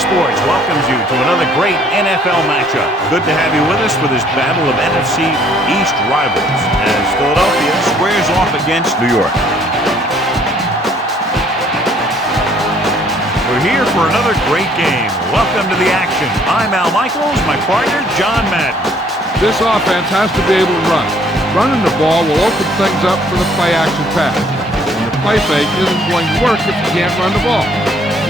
Sports welcomes you to another great NFL matchup. Good to have you with us for this battle of NFC East rivals as Philadelphia squares off against New York. We're here for another great game. Welcome to the action. I'm Al Michaels, my partner, John Madden. This offense has to be able to run. Running the ball will open things up for the play-action pass. And the play fake isn't going to work if you can't run the ball.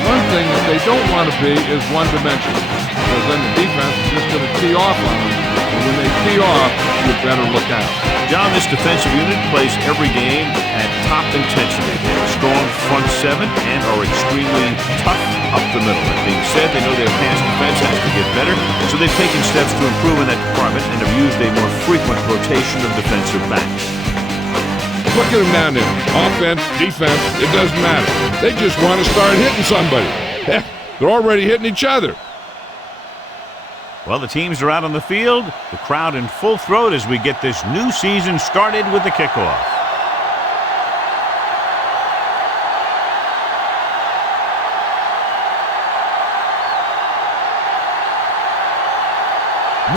One thing that they don't want to be is one-dimensional, because then the defense is just going to tee off on them. And when they tee off, you better look out. John, this defensive unit plays every game at top intensity. They have a strong front seven and are extremely tough up the middle. That being said, they know their pass defense has to get better, so they've taken steps to improve in that department and have used a more frequent rotation of defensive backs. Look at them down there. Offense, defense, it doesn't matter. They just want to start hitting somebody. Heck, they're already hitting each other. Well, the teams are out on the field. The crowd in full throat as we get this new season started with the kickoff.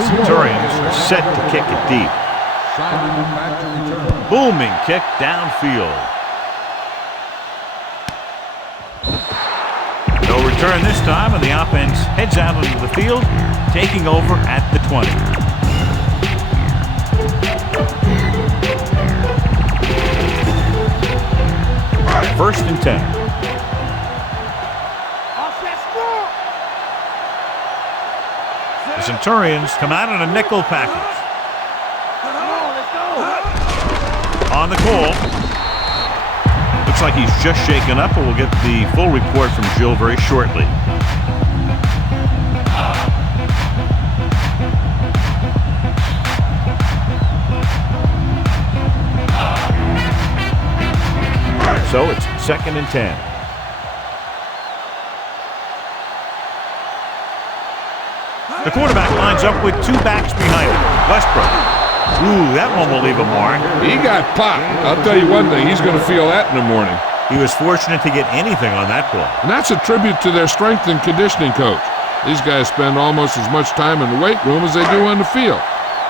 Centurions are set to kick it deep. Booming kick downfield. No return this time, and the offense heads out onto the field, taking over at the 20. First and 10. The Centurions come out in a nickel package. On the call. Looks like he's just shaken up, and we'll get the full report from Jill very shortly. So it's second and 10. The quarterback lines up with two backs behind him. Westbrook. Ooh, that one will leave a mark. He got popped. I'll tell you one thing, he's going to feel that in the morning. He was fortunate to get anything on that play. And that's a tribute to their strength and conditioning coach. These guys spend almost as much time in the weight room as they do on the field.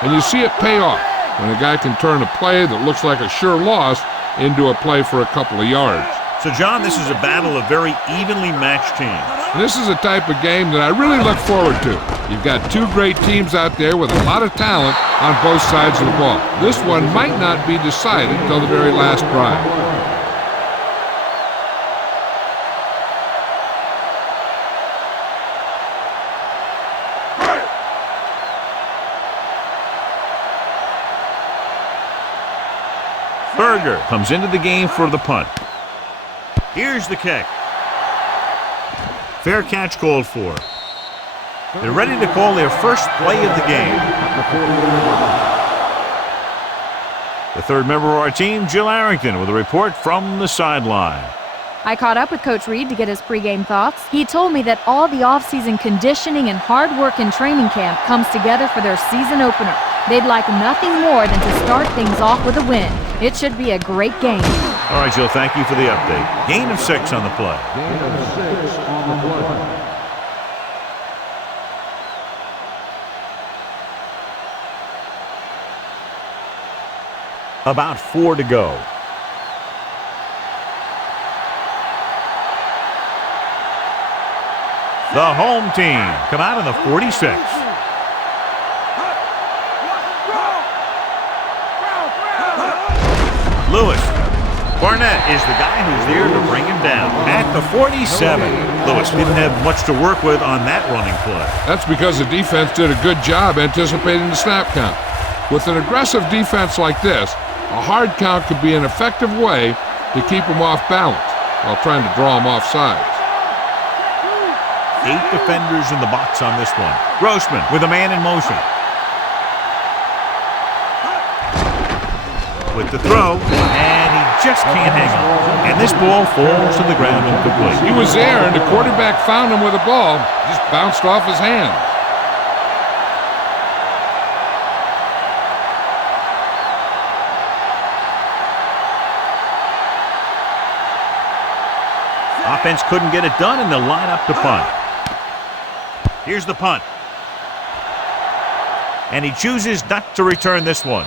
And you see it pay off when a guy can turn a play that looks like a sure loss into a play for a couple of yards. So, John, this is a battle of very evenly matched teams. And this is a type of game that I really look forward to. You've got two great teams out there with a lot of talent on both sides of the ball. This one might not be decided until the very last drive. Berger comes into the game for the punt. Here's the kick. Fair catch called for. They're ready to call their first play of the game. The third member of our team, Jill Arrington, with a report from the sideline. I caught up with Coach Reed to get his pregame thoughts. He told me that all the off-season conditioning and hard work in training camp comes together for their season opener. They'd like nothing more than to start things off with a win. It should be a great game. All right, Jill, thank you for the update. Gain of 6 on the play. Gain of 6 on the play. About 4 to go. The home team come out in the 46. Lewis. Barnett is the guy who's there to bring him down at the 47. Lewis didn't have much to work with on that running play. That's because the defense did a good job anticipating the snap count. With an aggressive defense like this, a hard count could be an effective way to keep them off balance while trying to draw them off sides. 8 defenders in the box on this one. Grossman with a man in motion. With the throw, and he just can't hang on. And this ball falls to the ground incomplete. He was there, and the quarterback found him with a ball. Just bounced off his hand. Offense couldn't get it done, and they'll line up to punt. Here's the punt. And he chooses not to return this one.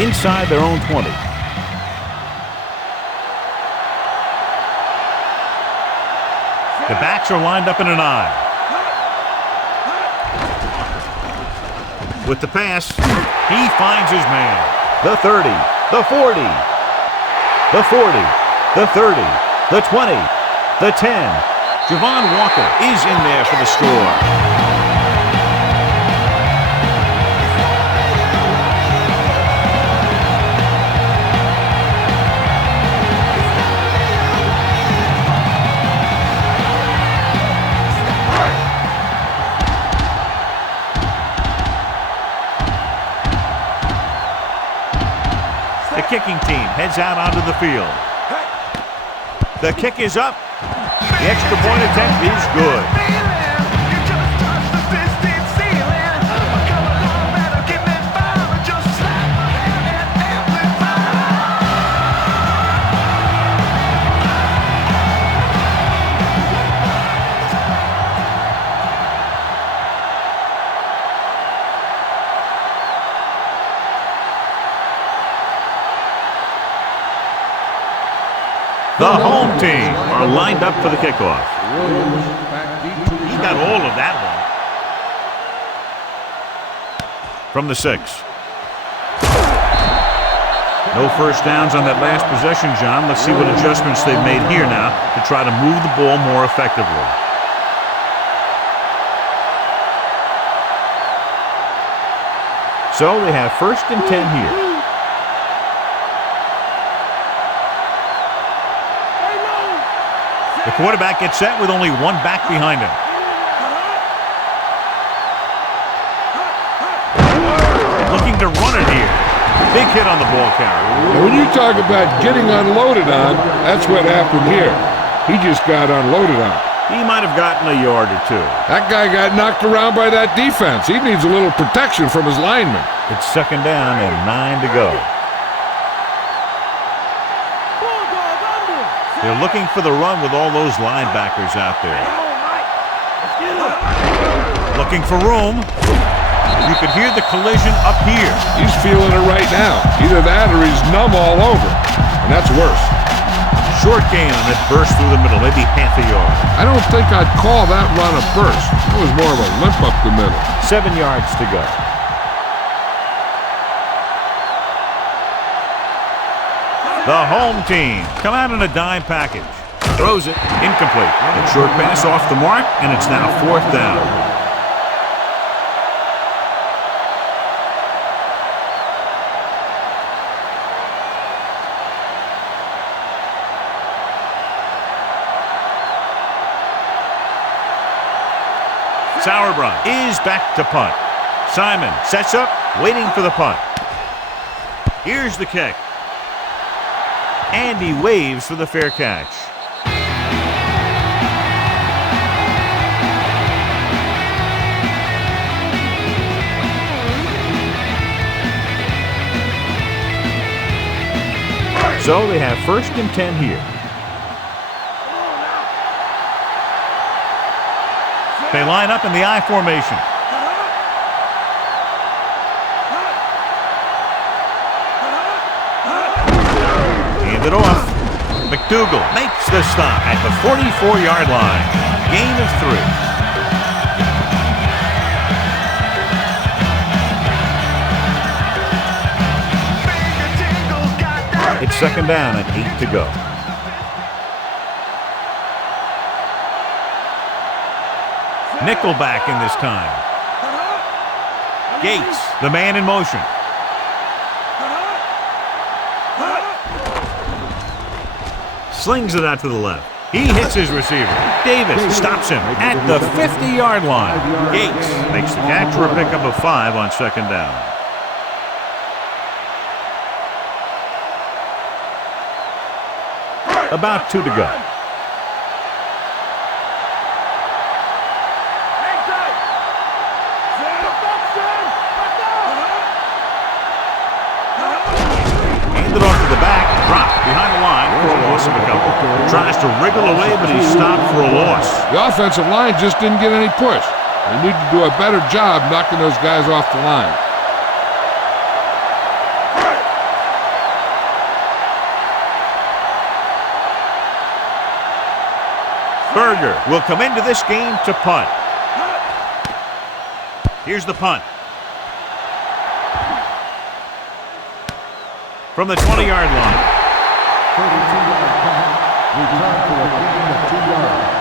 Inside their own 20. The backs are lined up in an eye. With the pass, he finds his man. The 30, the 40, the 40, the 30, the 20, the 10. Javon Walker is in there for the score. The kicking team heads out onto the field. The kick is up. The extra point attempt is good. The home team are lined up for the kickoff. He got all of that one. From the 6. No first downs on that last possession, John. Let's see what adjustments they've made here now to try to move the ball more effectively. So they have 1st and 10 here. The quarterback gets set with only one back behind him. Looking to run it here. Big hit on the ball carrier. When you talk about getting unloaded on, that's what happened here. He just got unloaded on. He might have gotten a yard or two. That guy got knocked around by that defense. He needs a little protection from his linemen. It's 2nd down and 9 to go. They're looking for the run with all those linebackers out there. Looking for room. You could hear the collision up here. He's feeling it right now. Either that or he's numb all over. And that's worse. Short gain on it, burst through the middle, maybe half a yard. I don't think I'd call that run a burst. It was more of a limp up the middle. 7 yards to go. The home team come out in a dime package. Throws it. Incomplete. A short pass off the mark, and it's now 4th down. Sauerbrunn is back to punt. Simon sets up, waiting for the punt. Here's the kick. And he waves for the fair catch. So they have 1st and 10 here. They line up in the I formation. Hand it off. McDougal makes the stop at the 44-yard line. Gain of 3. It's 2nd down and 8 to go. Nickelback in this time. Gates, the man in motion. Slings it out to the left. He hits his receiver. Davis stops him at the 50-yard line. Gates makes the catch for a pickup of 5 on 2nd down. About 2 to go. loss of a couple. Tries to wriggle away, but he's stopped for a loss. The offensive line just didn't get any push. They need to do a better job knocking those guys off the line. Berger will come into this game to punt. Here's the punt. From the 20-yard line. 32-yard punt. Return for a gain of 2 yards.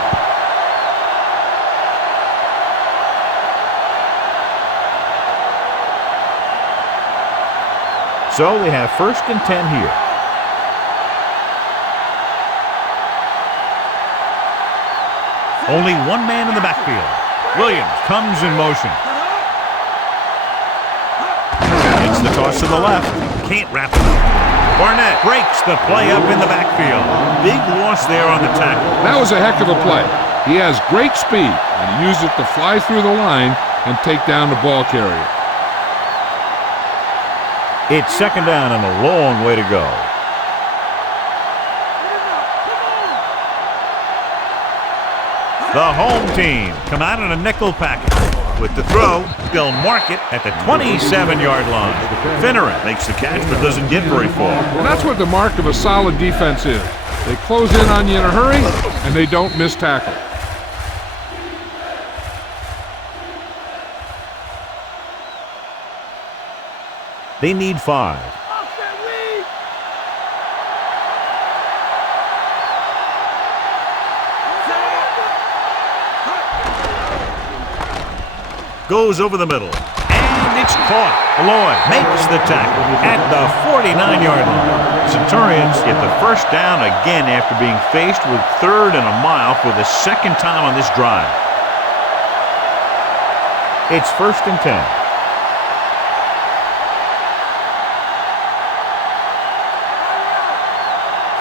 So they have 1st and 10 here. Only one man in the backfield. Williams comes in motion. It's the toss to the left. Can't wrap it up. Barnett breaks the play up in the backfield. Big loss there on the tackle. That was a heck of a play. He has great speed, and he used it to fly through the line and take down the ball carrier. It's 2nd down and a long way to go. The home team come out in a nickel package. With the throw, they'll mark it at the 27-yard line. Finneran makes the catch but doesn't get very far. And that's what the mark of a solid defense is. They close in on you in a hurry, and they don't miss tackle. They need 5. Goes over the middle, and it's caught. Lloyd makes the tackle at the 49-yard line. Centurions get the 1st down again after being faced with 3rd and a mile for the 2nd time on this drive. It's 1st and 10.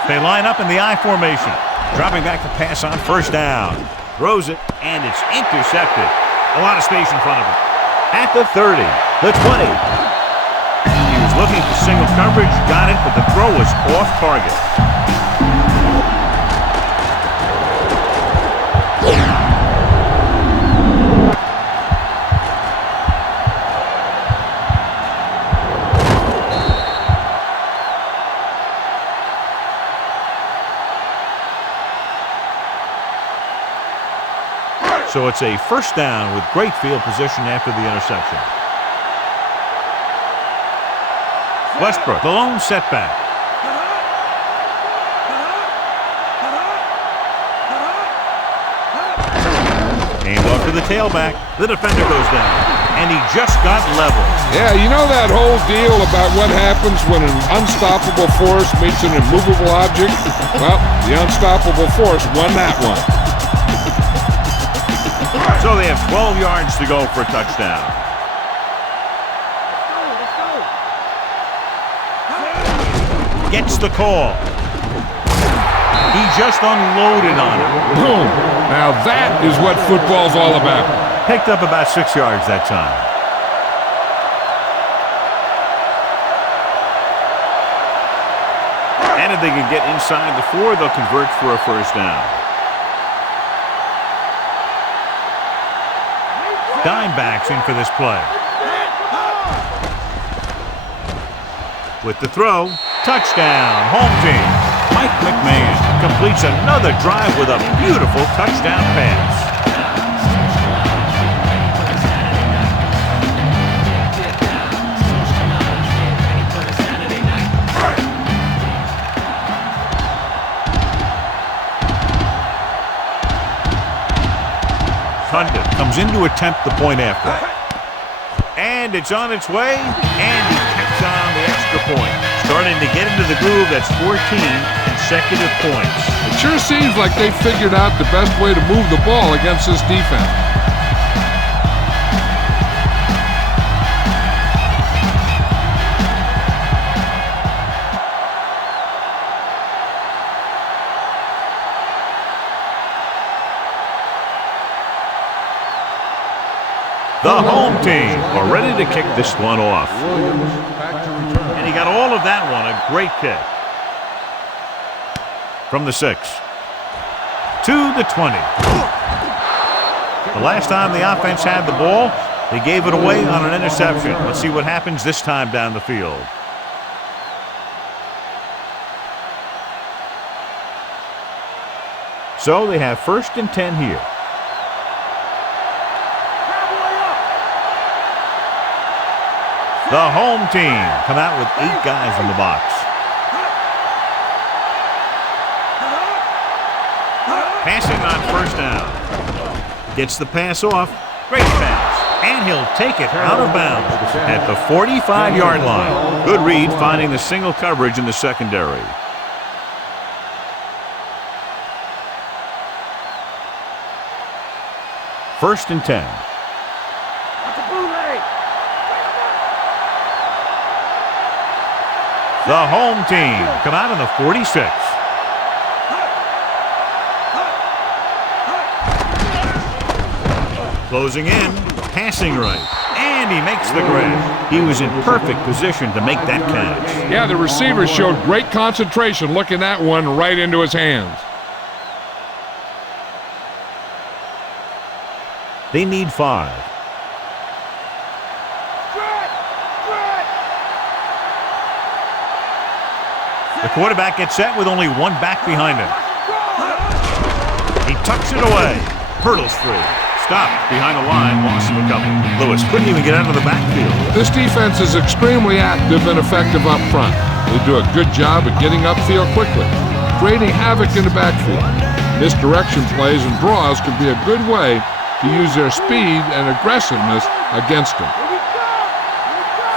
They line up in the I formation. Dropping back to pass on 1st down. Throws it, and it's intercepted. A lot of space in front of him. At the 30, the 20. He was looking for single coverage, got it, but the throw was off target. So it's a 1st down with great field position after the interception. Westbrook, the lone setback. Aimed off to the tailback. The defender goes down, and he just got level. Yeah, you know that whole deal about what happens when an unstoppable force meets an immovable object? Well, the unstoppable force won that one. So they have 12 yards to go for a touchdown. Gets the call. He just unloaded on it. Boom! Now that is what football's all about. Picked up about 6 yards that time. And if they can get inside the 4, they'll convert for a 1st down. Dimebacks in for this play. With the throw, touchdown, home team. Mike McMahon completes another drive with a beautiful touchdown pass. Condon comes in to attempt the point after. And it's on its way, and he tacks on the extra point. Starting to get into the groove, that's 14 consecutive points. It sure seems like they figured out the best way to move the ball against this defense. The home team are ready to kick this one off. Williams back to return. And he got all of that one, a great kick. from the 6. To the 20. The last time the offense had the ball, they gave it away on an interception. Let's see what happens this time down the field. So they have 1st and 10 here. The home team come out with 8 guys in the box. Passing on 1st down. Gets the pass off. Great pass. And he'll take it out of bounds at the 45-yard line. Good read finding the single coverage in the secondary. First and 10. The home team come out on the 46. Closing in, passing right, and he makes the grab. He was in perfect position to make that catch. Yeah, the receiver showed great concentration looking that one right into his hands. They need 5. The quarterback gets set with only 1 back behind him. He tucks it away. Hurdles through. Stopped behind the line. Loss of a couple. Lewis couldn't even get out of the backfield. This defense is extremely active and effective up front. They do a good job of getting upfield quickly, creating havoc in the backfield. Misdirection plays and draws can be a good way to use their speed and aggressiveness against them.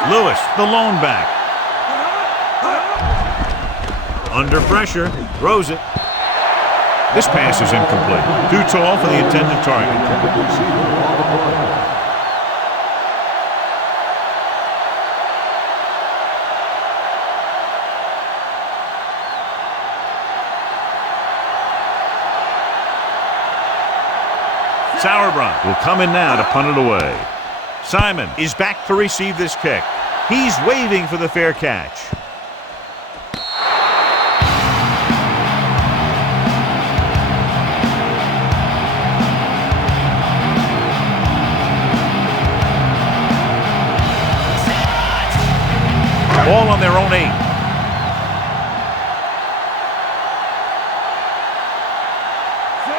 Lewis, the lone back. Under pressure, throws it. This pass is incomplete. Too tall for the intended target. Sauerbrunn will come in now to punt it away. Simon is back to receive this kick. He's waving for the fair catch. Ball on their own 8.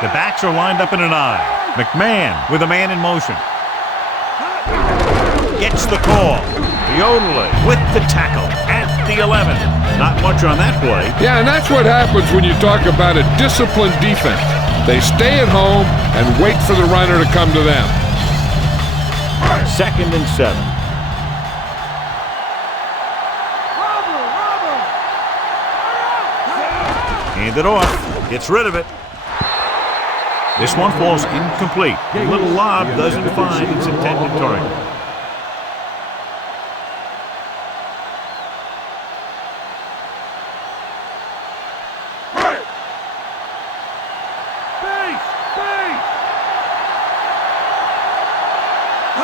The backs are lined up in an I. McMahon with a man in motion. Gets the call. Yodele with the tackle at the 11. Not much on that play. Yeah, and that's what happens when you talk about a disciplined defense. They stay at home and wait for the runner to come to them. 2nd and 7. Hand it off. Gets rid of it. This one falls incomplete. The little lob doesn't find its intended target.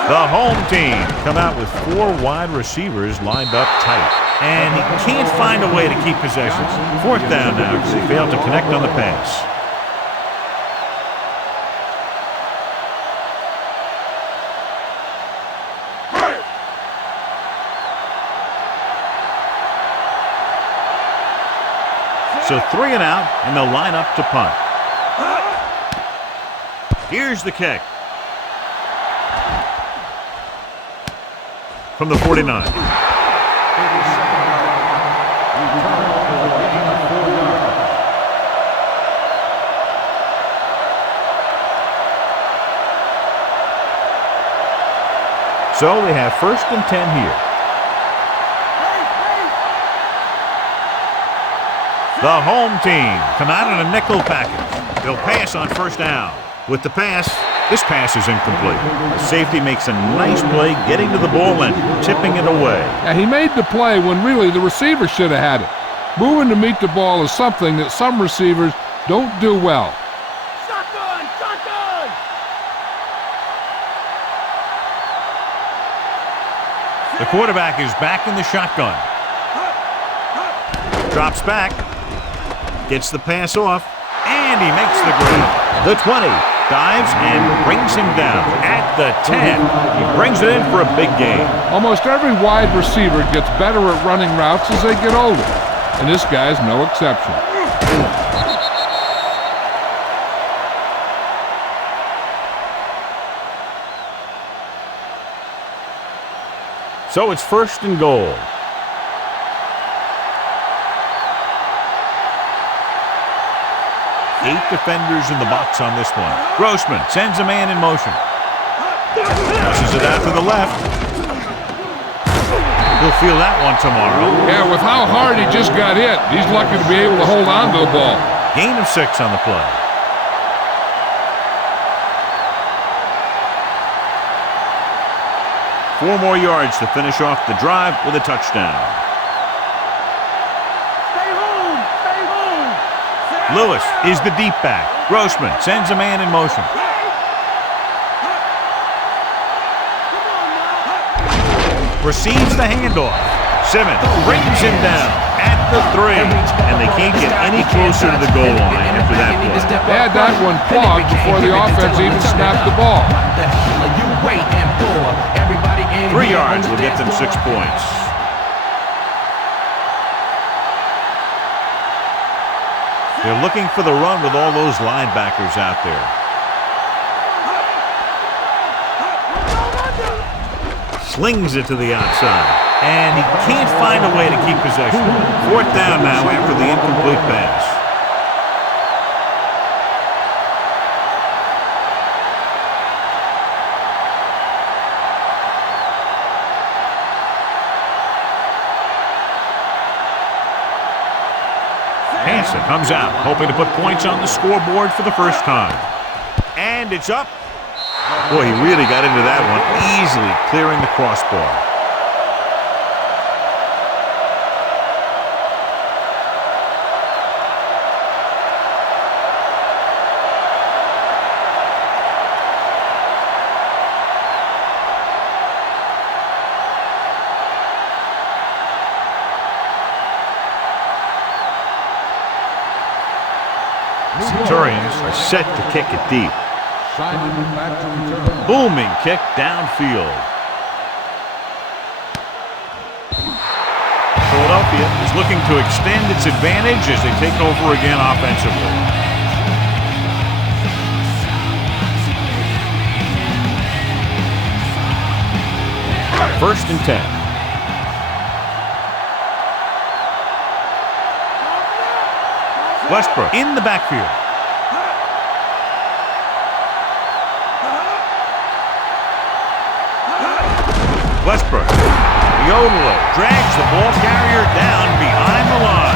The home team come out with 4 wide receivers lined up tight. And he can't find a way to keep possession. 4th down now because he failed to connect on the pass. So 3 and out, and they'll line up to punt. Here's the kick. From the 49. So they have 1st and 10 here. The home team come out in a nickel package. They'll pass on 1st down. With the pass, this pass is incomplete. The safety makes a nice play getting to the ball and tipping it away. Yeah, he made the play when really the receiver should have had it. Moving to meet the ball is something that some receivers don't do well. Shotgun! Shotgun! The quarterback is back in the shotgun. Drops back. Gets the pass off, and he makes the grab. The 20, dives and brings him down at the 10. He brings it in for a big gain. Almost every wide receiver gets better at running routes as they get older, and this guy's no exception. So it's 1st and goal. Eight defenders in the box on this one. Grossman sends a man in motion. Pushes it out to the left. He'll feel that one tomorrow. Yeah, with how hard he just got hit, he's lucky to be able to hold on to the ball. Gain of 6 on the play. Four more yards to finish off the drive with a touchdown. Stay home! Stay home! Lewis is the deep back. Grossman sends a man in motion. Receives the handoff. Simmons brings him down at the 3. And they can't get any closer to the goal line after that play. They had that one clogged before the offense even snapped the ball. 3 yards will get them 6 points. They're looking for the run with all those linebackers out there. Slings it to the outside. And he can't find a way to keep possession. 4th down now after the incomplete pass. Hansen comes out, hoping to put points on the scoreboard for the first time. And it's up. Boy, he really got into that one, easily clearing the crossbar. Centurions are set to kick it deep. Booming kick downfield. Philadelphia is looking to extend its advantage as they take over again offensively. First and 10. Westbrook in the backfield. Westbrook. Yodeler drags the ball carrier down behind the line.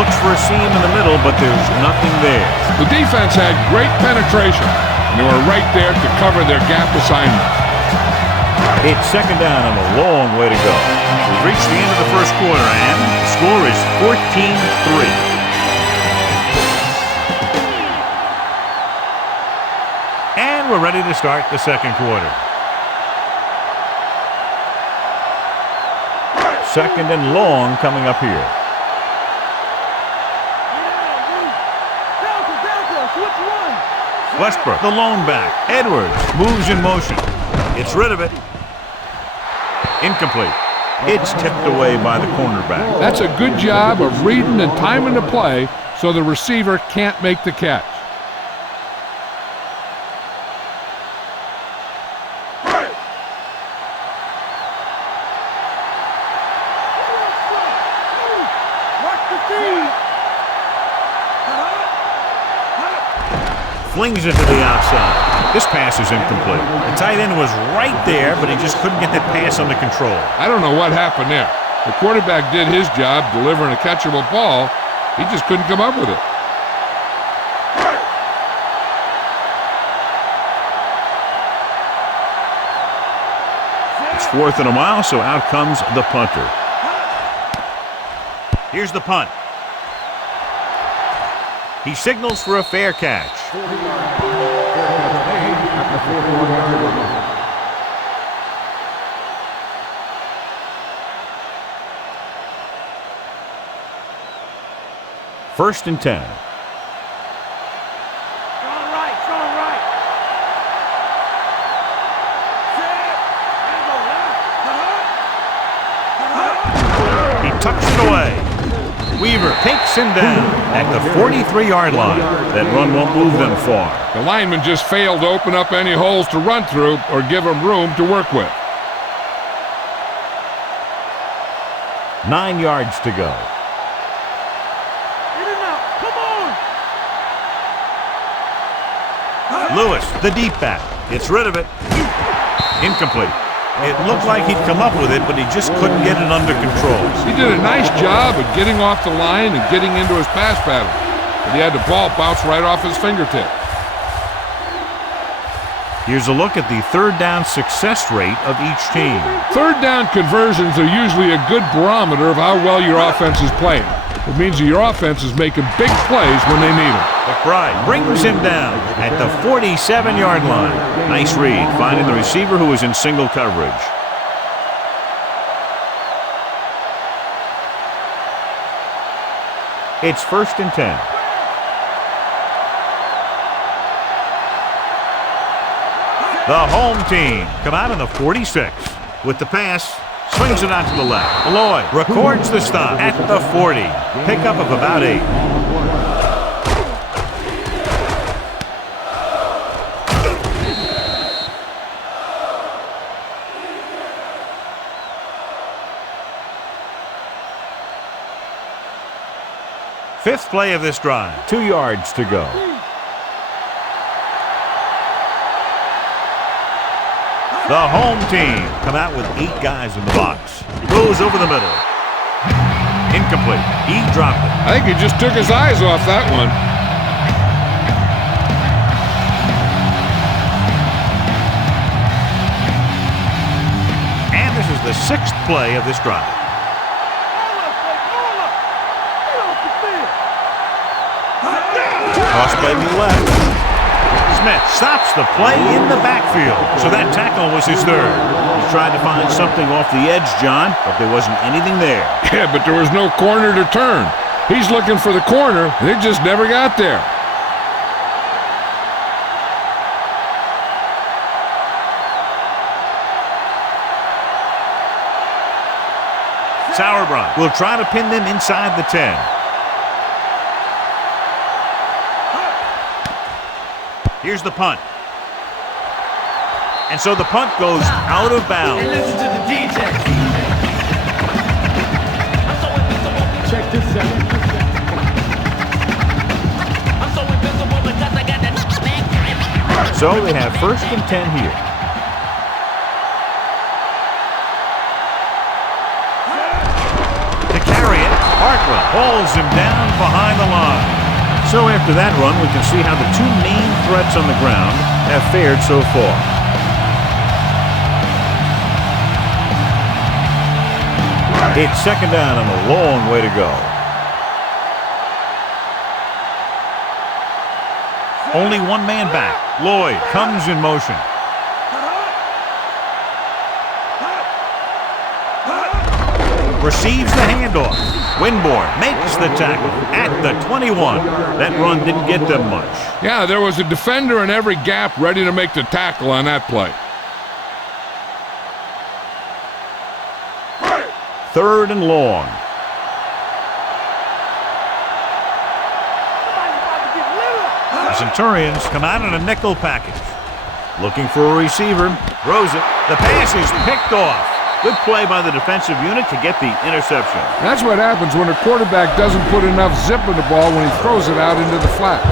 Looks for a seam in the middle, but there's nothing there. The defense had great penetration, and they were right there to cover their gap assignment. It's 2nd down and a long way to go. We've reached the end of the first quarter, and the score is 14-3. And we're ready to start the second quarter. 2nd and long coming up here. Westbrook, the lone back. Edwards moves in motion. Gets rid of it. Incomplete. It's tipped away by the cornerback. That's a good job of reading and timing the play so the receiver can't make the catch. Flings it to the outside. This pass is incomplete. The tight end was right there, but he just couldn't get that pass under control. I don't know what happened there. The quarterback did his job delivering a catchable ball. He just couldn't come up with it. It's 4th and a mile, so out comes the punter. Here's the punt. He signals for a fair catch. First and 10. Strong right, strong right. Set. And go left. He tucks it away. Weaver takes him down at the 43-yard line. That run won't move them far. The lineman just failed to open up any holes to run through or give him room to work with. 9 yards to go. In and out. Come on. Lewis, the deep back, gets rid of it. Incomplete. It looked like he'd come up with it, but he just couldn't get it under control. He did a nice job of getting off the line and getting into his pass pattern, but he had the ball bounce right off his fingertip. Here's a look at the third down success rate of each team. Third down conversions are usually a good barometer of how well your offense is playing. It means that your offense is making big plays when they need them. McBride brings him down at the 47-yard line. Nice read, finding the receiver who was in single coverage. It's first and 10. The home team come out in the 46 with the pass. Swings it out to the left. Lloyd records the stop at the 40. Pickup of about 8. Fifth play of this drive. 2 yards to go. The home team come out with 8 guys in the box. Goes over the middle. Incomplete. He dropped it. I think he just took his eyes off that one. And this is the 6th play of this drive. Toss play to the left. Smith stops the play in the backfield. So that tackle was his third. He tried to find something off the edge, John, but there wasn't anything there. Yeah, but there was no corner to turn. He's looking for the corner, and it just never got there. Sauerbrunn will try to pin them inside the 10. Here's the punt. And so the punt goes out of bounds. And listen to the DJ. Check this out. I'm so invincible because I got that. So they have first and 10 here. To carry it, Hartwell hauls him down behind the line. So after that run, we can see how the 2 main threats on the ground have fared so far. It's second down and a long way to go. Only 1 man back. Lloyd comes in motion. Receives the handoff. Winborn makes the tackle at the 21. That run didn't get them much. Yeah, there was a defender in every gap ready to make the tackle on that play. Third and long. The Centurions come out in a nickel package. Looking for a receiver. Throws it. The pass is picked off. Good play by the defensive unit to get the interception. That's what happens when a quarterback doesn't put enough zip in the ball when he throws it out into the flat.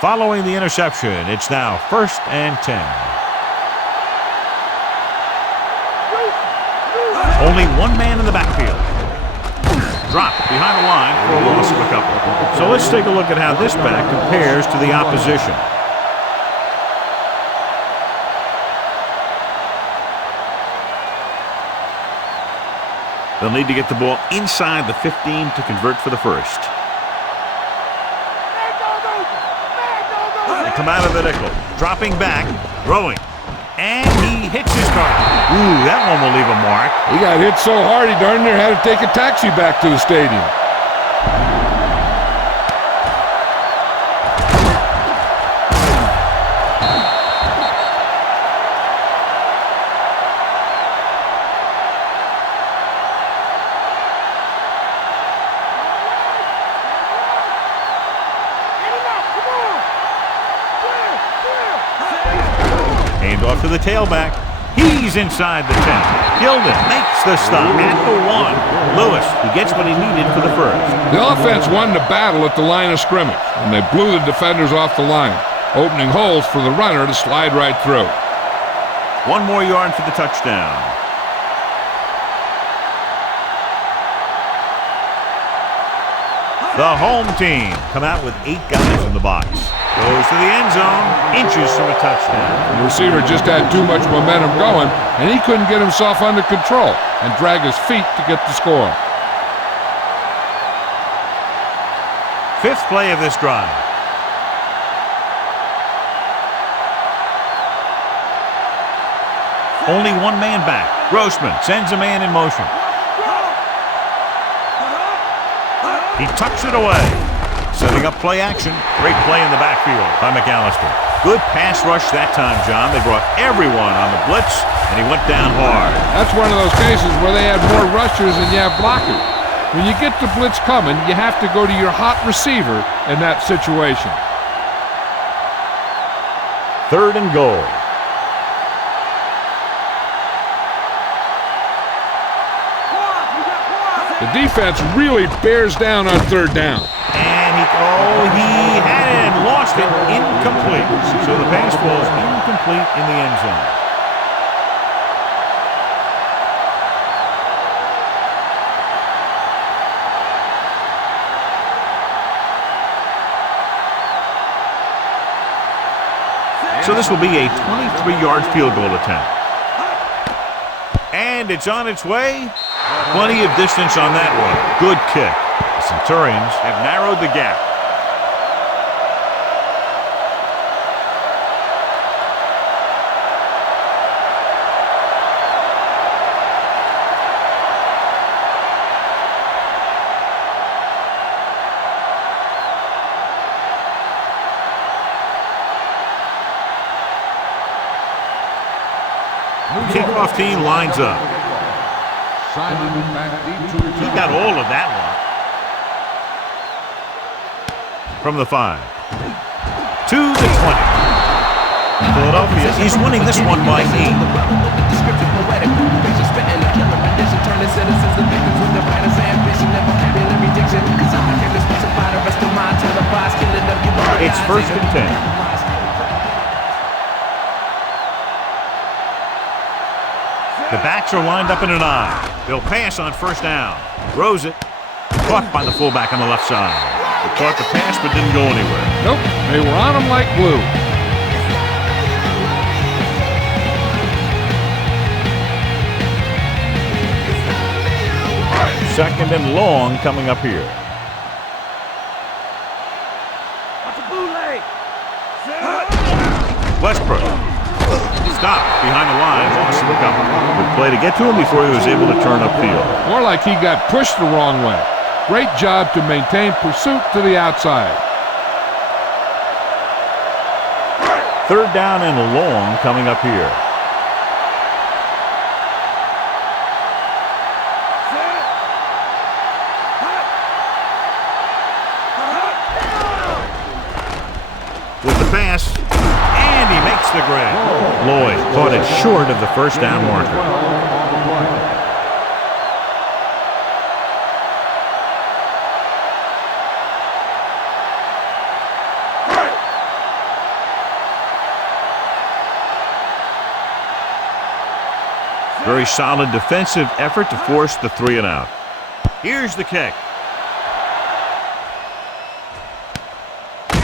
Following the interception, it's now first and 10. Only 1 man in the backfield. Dropped behind the line for a loss of a couple. So let's take a look at how this back compares to the opposition. They'll need to get the ball inside the 15 to convert for the first. They come out of the nickel. Dropping back, throwing. And he hits his target. Ooh, that one will leave a mark. He got hit so hard he darn near had to take a taxi back to the stadium. Off to the tailback. He's inside the 10. Gilden makes the stop at the 1. Lewis, he gets what he needed for the first. The offense won the battle at the line of scrimmage, and they blew the defenders off the line, opening holes for the runner to slide right through. 1 more yard for the touchdown. The home team come out with 8 guys in the box. Goes to the end zone, inches from a touchdown. The receiver just had too much momentum going, and he couldn't get himself under control and drag his feet to get the score. 5th play of this drive. Only 1 man back. Grossman sends a man in motion. He tucks it away. Setting up play action. Great play in the backfield by McAllister. Good pass rush that time, John. They brought everyone on the blitz, and he went down hard. That's one of those cases where they have more rushers than you have blockers. When you get the blitz coming, you have to go to your hot receiver in that situation. 3rd and goal. The defense really bears down on 3rd down. And he had it and lost it. Incomplete. So the pass falls incomplete in the end zone. So this will be a 23-yard field goal attempt. And it's on its way. Plenty of distance on that one. Good kick. The Centurions have narrowed the gap. Kickoff team lines up. He got all of that one. From the 5. To the 20. Philadelphia is winning this one by 8. It's 1st and 10. The backs are lined up in an I. They'll pass on 1st down. Throws it. Caught by the fullback on the left side. They caught the pass but didn't go anywhere. Nope, they were on him like glue. 2nd and long coming up here. Westbrook. Stop behind the line. Lost the cover. Good play to get to him before he was able to turn upfield. More like he got pushed the wrong way. Great job to maintain pursuit to the outside. 3rd down and long coming up here. With the pass, and he makes the grab. Lloyd caught it short of the 1st down marker. Very solid defensive effort to force the 3 and out. Here's the kick.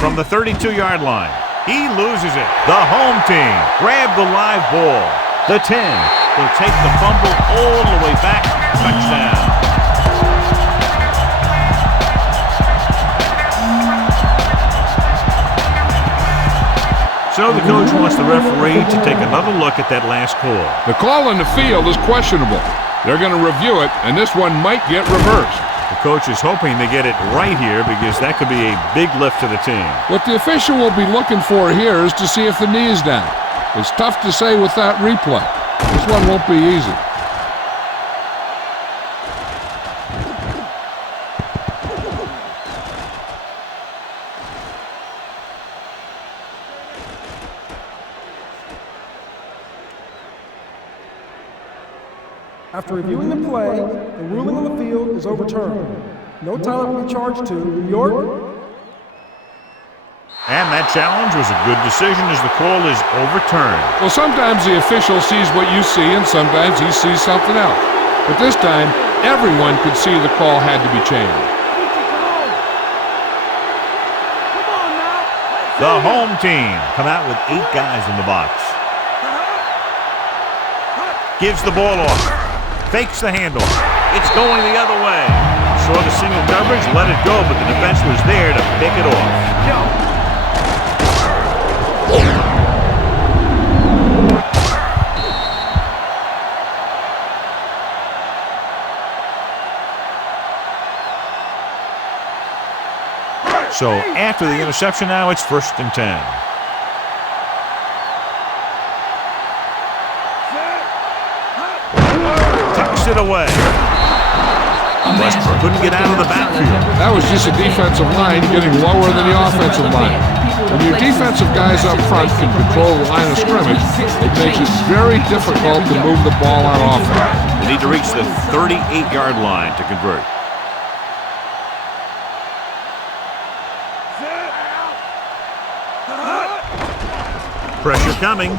From the 32-yard line, he loses it. The home team grab the live ball. The 10 will take the fumble all the way back. Touchdown. wants the referee to take another look at that last call. The call on the field is questionable. They're going to review it, and this one might get reversed. The coach is hoping they get it right here because that could be a big lift to the team. What the official will be looking for here is to see if the knee is down. It's tough to say with that replay. This one won't be easy. After reviewing the play, the ruling on the field is overturned. No timeout will be charged to New York. And that challenge was a good decision as the call is overturned. Well, sometimes the official sees what you see, and sometimes he sees something else. But this time, everyone could see the call had to be changed. The home team come out with 8 guys in the box. Gives the ball off. Fakes the handoff. It's going the other way. Saw the single coverage, let it go, but the defense was there to pick it off. So after the interception now, it's 1st and 10. Tucks it away. Westbrook couldn't get out of the backfield. That was just a defensive line getting lower than the offensive line. When your defensive guys up front can control the line of scrimmage, it makes it very difficult to move the ball on offense. They need to reach the 38-yard line to convert. Pressure coming.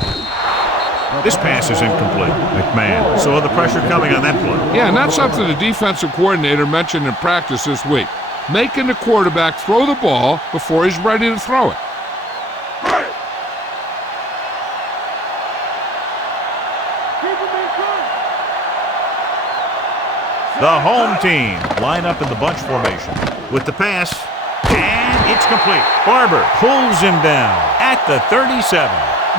This pass is incomplete. McMahon saw the pressure coming on that play. Yeah, and that's something the defensive coordinator mentioned in practice this week. Making the quarterback throw the ball before he's ready to throw it. The home team line up in the bunch formation with the pass, and it's complete. Barber pulls him down at the 37.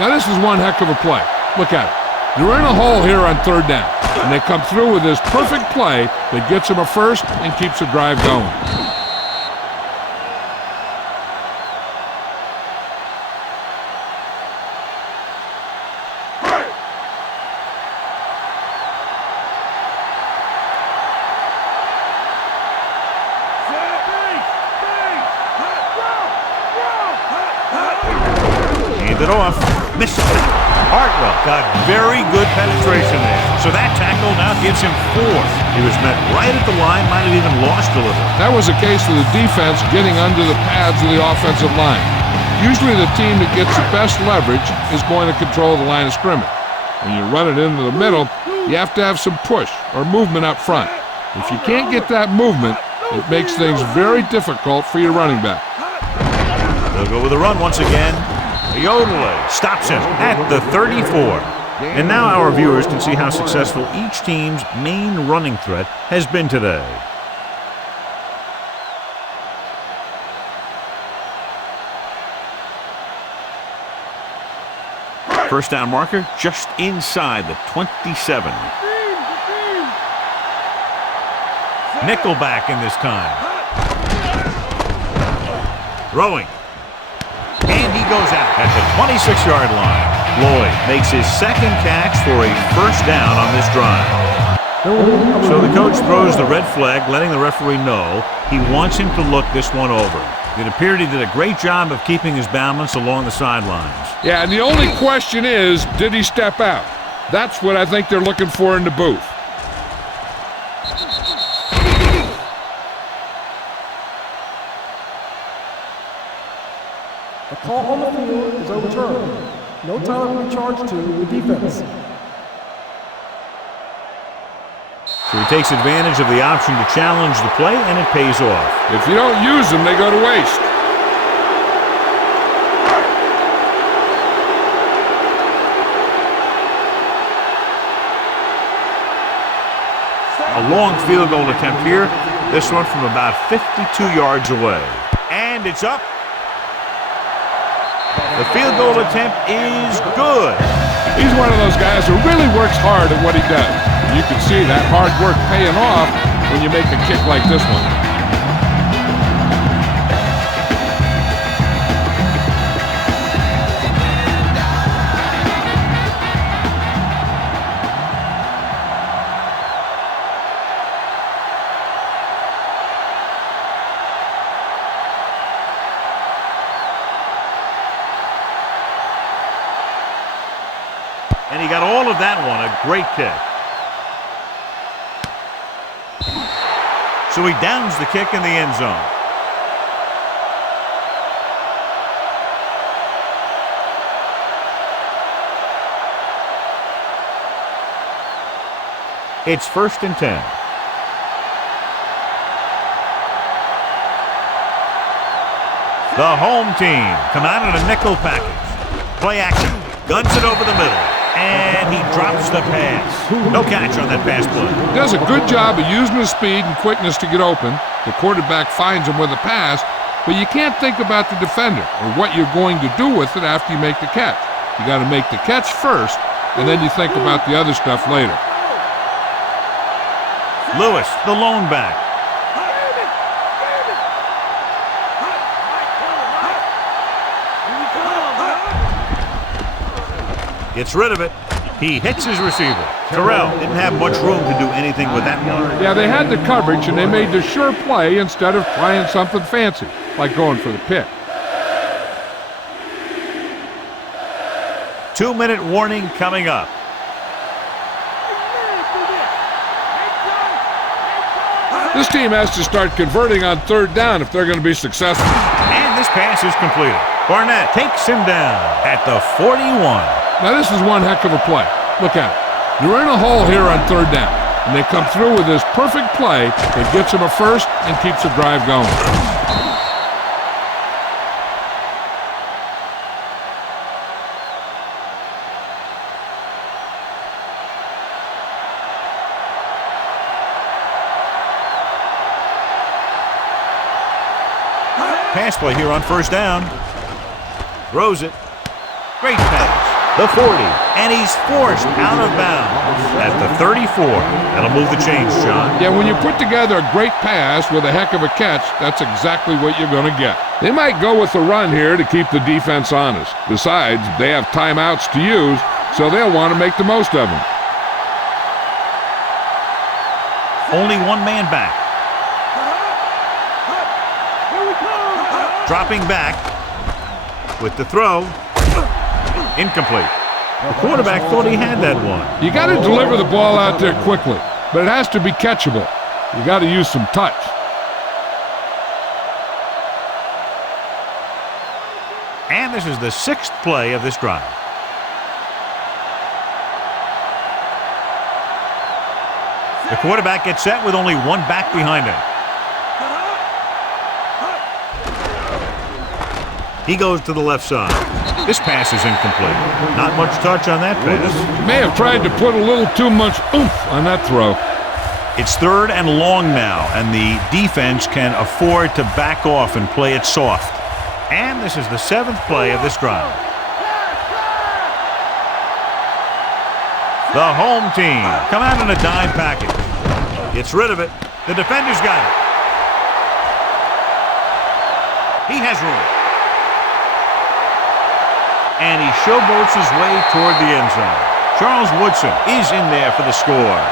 Now this is one heck of a play. Look at it. They're in a hole here on 3rd down, and they come through with this perfect play that gets them a first and keeps the drive going. Hand it off. Missed it. Hartwell got very good penetration there. So that tackle now gives him 4. He was met right at the line, might have even lost a little. That was a case of the defense getting under the pads of the offensive line. Usually the team that gets the best leverage is going to control the line of scrimmage. When you run it into the middle, you have to have some push or movement up front. If you can't get that movement, it makes things very difficult for your running back. They'll go with a run once again. Yodele stops him at the 34. And now our viewers can see how successful each team's main running threat has been today. First down marker just inside the 27. Nickelback in this time. Throwing. And he goes out at the 26-yard line. Lloyd makes his 2nd catch for a first down on this drive. So the coach throws the red flag, letting the referee know he wants him to look this one over. It appeared he did a great job of keeping his balance along the sidelines. Yeah, and the only question is, did he step out? That's what I think they're looking for in the booth. The call on the field is overturned. No timeout will be charged to the defense. So he takes advantage of the option to challenge the play, and it pays off. If you don't use them, they go to waste. A long field goal attempt here. This one from about 52 yards away. And it's up. The field goal attempt is good. He's one of those guys who really works hard at what he does. You can see that hard work paying off when you make a kick like this one. And he got all of that one. A great kick. So he downs the kick in the end zone. It's 1st and 10. The home team come out in a nickel package. Play action. Guns it over the middle. And he drops the pass. No catch on that pass play. Does a good job of using his speed and quickness to get open. The quarterback finds him with a pass, but you can't think about the defender or what you're going to do with it after you make the catch. You got to make the catch first, and then you think about the other stuff later. Lewis, the lone back. Gets rid of it. He hits his receiver. Terrell didn't have much room to do anything with that one. Yeah, they had the coverage, and they made the sure play instead of trying something fancy, like going for the pick. 2-minute warning coming up. This team has to start converting on 3rd down if they're going to be successful. And this pass is completed. Barnett takes him down at the 41. Now, this is one heck of a play. Look at it. You're in a hole here on 3rd down, and they come through with this perfect play that gets them a first and keeps the drive going. Pass play here on 1st down. Throws it. Great pass. The 40. And he's forced out of bounds at the 34. That'll move the chains, John. Yeah, when you put together a great pass with a heck of a catch, that's exactly what you're going to get. They might go with the run here to keep the defense honest. Besides, they have timeouts to use, so they'll want to make the most of them. Only one man back. Dropping back with the throw. Incomplete. The quarterback thought he had that one. You got to deliver the ball out there quickly, but it has to be catchable. You got to use some touch. And this is the 6th play of this drive. The quarterback gets set with only one back behind him. He goes to the left side. This pass is incomplete. Not much touch on that pass. May have tried to put a little too much oomph on that throw. It's 3rd and long now, and the defense can afford to back off and play it soft. And this is the 7th play of this drive. The home team come out in a dime package. Gets rid of it. The defender's got it. He has room. And he showboats his way toward the end zone. Charles Woodson is in there for the score.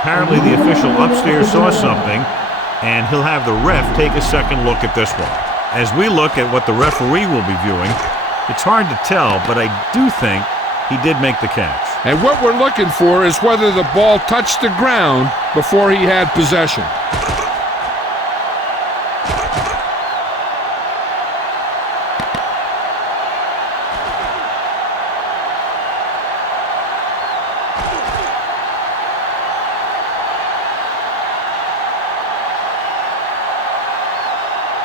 Apparently the official upstairs saw something, and he'll have the ref take a second look at this one. As we look at what the referee will be viewing, it's hard to tell, but I do think he did make the catch. And what we're looking for is whether the ball touched the ground before he had possession.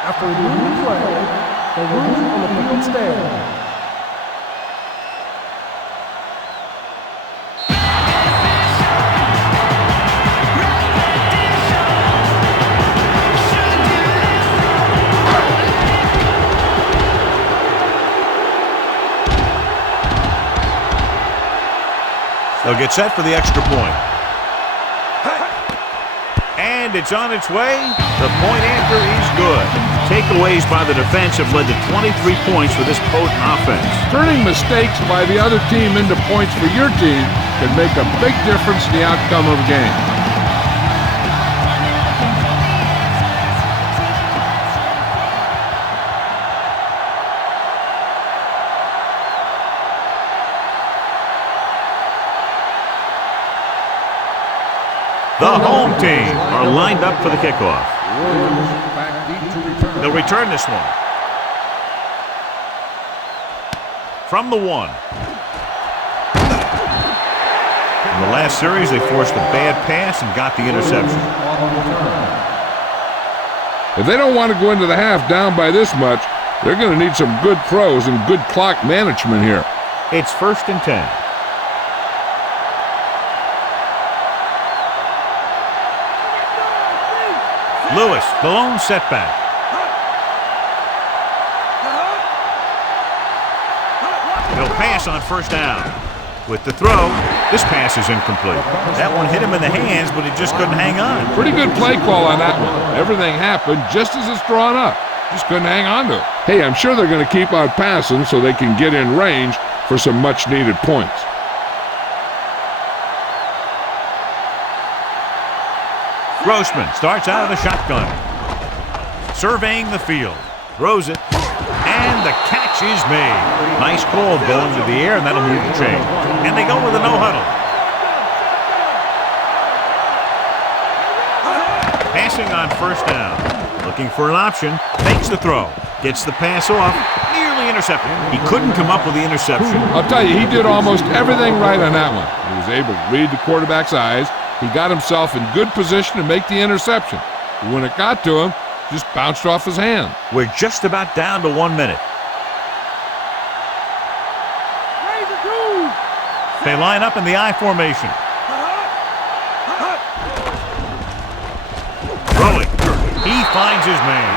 After reviewing the play, the ruling on the field stands. They'll get set for the extra point. And it's on its way. The point after is good. Takeaways by the defense have led to 23 points for this potent offense. Turning mistakes by the other team into points for your team can make a big difference in the outcome of a game. The home team are lined up for the kickoff. They'll return this one. From the 1. In the last series, they forced a bad pass and got the interception. If they don't want to go into the half down by this much, they're going to need some good throws and good clock management here. It's 1st and 10. Lewis, the lone setback. He'll pass on 1st down. With the throw, this pass is incomplete. That one hit him in the hands, but he just couldn't hang on. Pretty good play call on that one. Everything happened just as it's drawn up. Just couldn't hang on to it. Hey, I'm sure they're going to keep on passing so they can get in range for some much-needed points. Grossman starts out of the shotgun. Surveying the field. Throws it. And the catch is made. Nice call going to the air, and that'll move the chain. And they go with a no-huddle. Passing on 1st down. Looking for an option. Makes the throw. Gets the pass off. Nearly intercepted. He couldn't come up with the interception. I'll tell you, he did almost everything right on that one. He was able to read the quarterback's eyes. He got himself in good position to make the interception. But when it got to him, just bounced off his hand. We're just about down to 1 minute. They line up in the I formation. Throwing. He finds his man.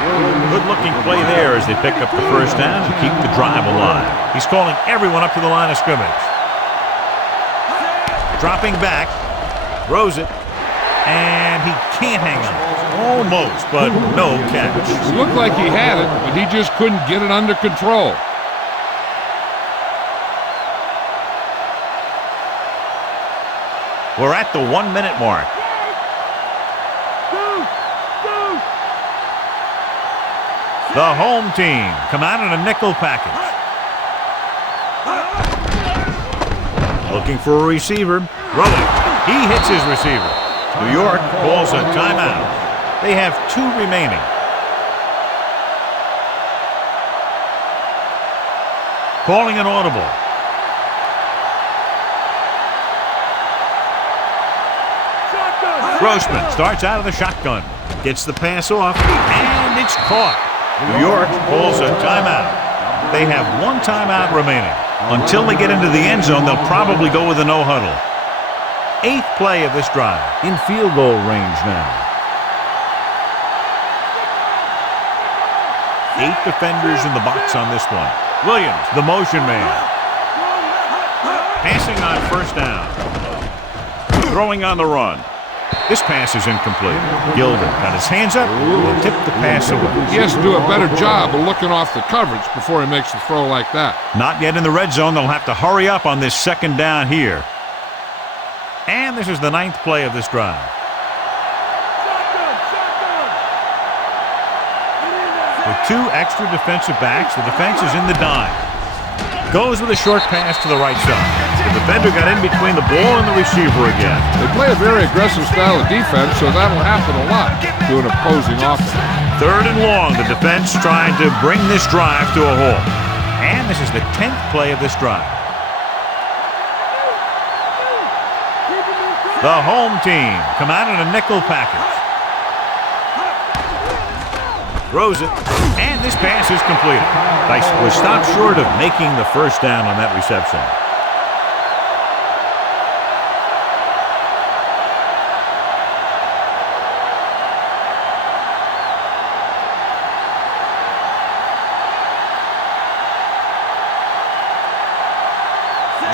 Good-looking play there as they pick up the 1st down to keep the drive alive. He's calling everyone up to the line of scrimmage. Dropping back. Throws it. And he can't hang on. Almost, but no catch. It looked like he had it, but he just couldn't get it under control. We're at the 1-minute mark. The home team come out in a nickel package. Looking for a receiver. Throwing. He hits his receiver. New York calls a timeout. They have 2 remaining. Calling an audible. Grossman starts out of the shotgun. Gets the pass off, and it's caught. New York calls a timeout. They have 1 timeout remaining. Until they get into the end zone, they'll probably go with a no-huddle. 8th play of this drive. In field goal range now. 8 defenders in the box on this one. Williams, the motion man. Passing on 1st down. Throwing on the run. This pass is incomplete. Gilden got his hands up and tipped the pass away. He has to do a better job of looking off the coverage before he makes the throw like that. Not yet in the red zone. They'll have to hurry up on this 2nd down here. And this is the 9th play of this drive. With 2 extra defensive backs, the defense is in the dime. Goes with a short pass to the right side. The defender got in between the ball and the receiver again. They play a very aggressive style of defense, so that'll happen a lot to an opposing offense. 3rd and long, the defense trying to bring this drive to a halt. And this is the 10th play of this drive. The home team come out in a nickel package. Throws it, and this pass is completed. Dice was stopped short of making the 1st down on that reception.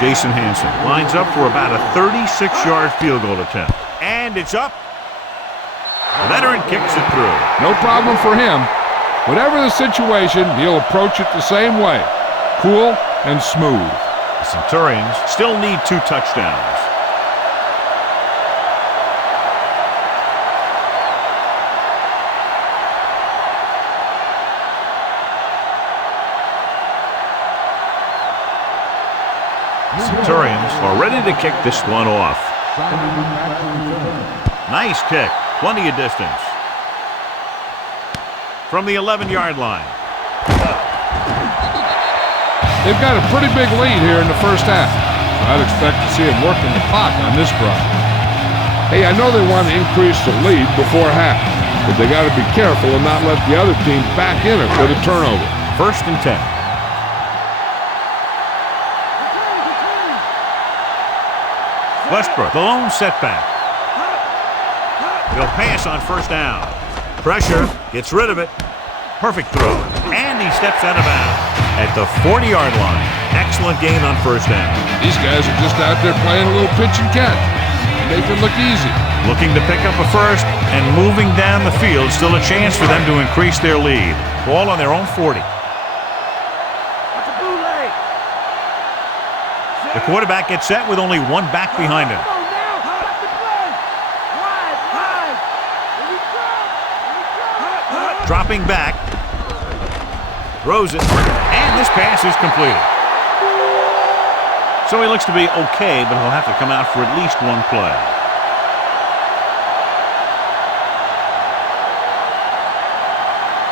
Jason Hansen lines up for about a 36-yard field goal attempt. And it's up. The veteran kicks it through. No problem for him. Whatever the situation, he'll approach it the same way. Cool and smooth. The Centurions still need 2 touchdowns. The Centurions are ready to kick this one off. Nice kick. Plenty of distance. From the 11-yard line. They've got a pretty big lead here in the first half. I'd expect to see them working the clock on this drive. Hey, I know they want to increase the lead before half, but they got to be careful and not let the other team back in it with a turnover. 1st and 10. Westbrook, the lone setback. He'll pass on 1st down. Pressure, gets rid of it. Perfect throw. And he steps out of bounds at the 40-yard line. Excellent gain on 1st down. These guys are just out there playing a little pitch and catch. Make it look easy. Looking to pick up a 1st and moving down the field. Still a chance for them to increase their lead. Ball on their own 40. The quarterback gets set with only 1 back behind him. Dropping back. Throws it. And this pass is completed. So he looks to be okay, but he'll have to come out for at least 1 play.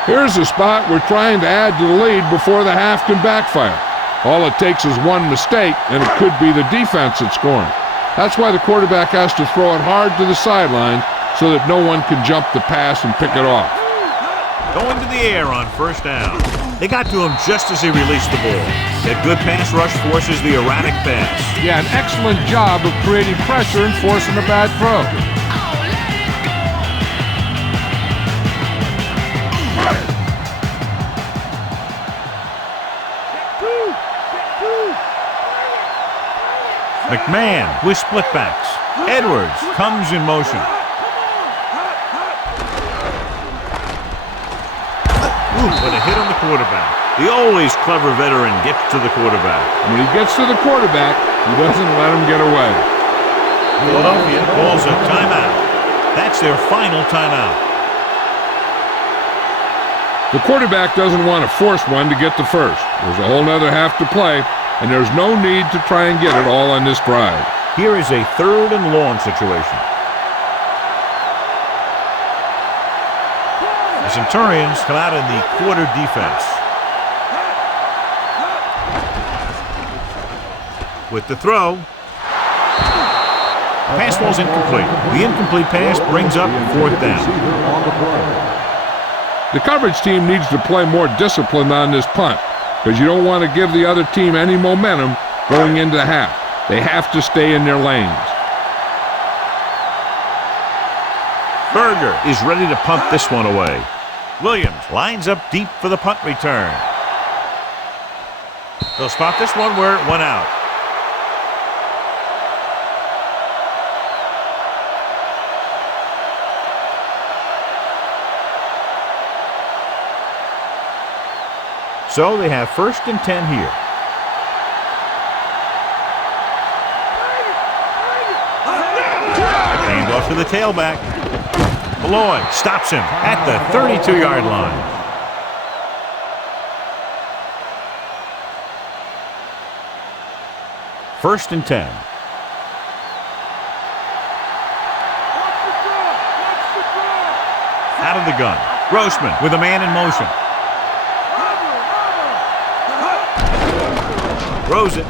Here's a spot we're trying to add to the lead before the half can backfire. All it takes is 1 mistake, and it could be the defense that's scoring. That's why the quarterback has to throw it hard to the sideline so that no one can jump the pass and pick it off. Going to the air on 1st down. They got to him just as he released the ball. That good pass rush forces the erratic pass. Yeah, an excellent job of creating pressure and forcing a bad throw. McMahon with splitbacks. Edwards comes in motion. Ooh, but a hit on the quarterback. The always clever veteran gets to the quarterback. When he gets to the quarterback, he doesn't let him get away. Philadelphia calls a timeout. That's their final timeout. The quarterback doesn't want to force one to get to 1st. There's a whole nother half to play, and there's no need to try and get it all on this drive. Here is a 3rd and long situation. The Centurions come out in the quarter defense. With the throw. Pass ball's incomplete. The incomplete pass brings up 4th down. The coverage team needs to play more disciplined on this punt, because you don't want to give the other team any momentum going into half. They have to stay in their lanes. Berger is ready to punt this one away. Williams lines up deep for the punt return. They'll spot this one where it went out. So they have 1st and 10 here. Hand off to the tailback. Malloy stops him at the 32-yard line. First and 10. Out of the gun. Grossman with a man in motion. Throws it.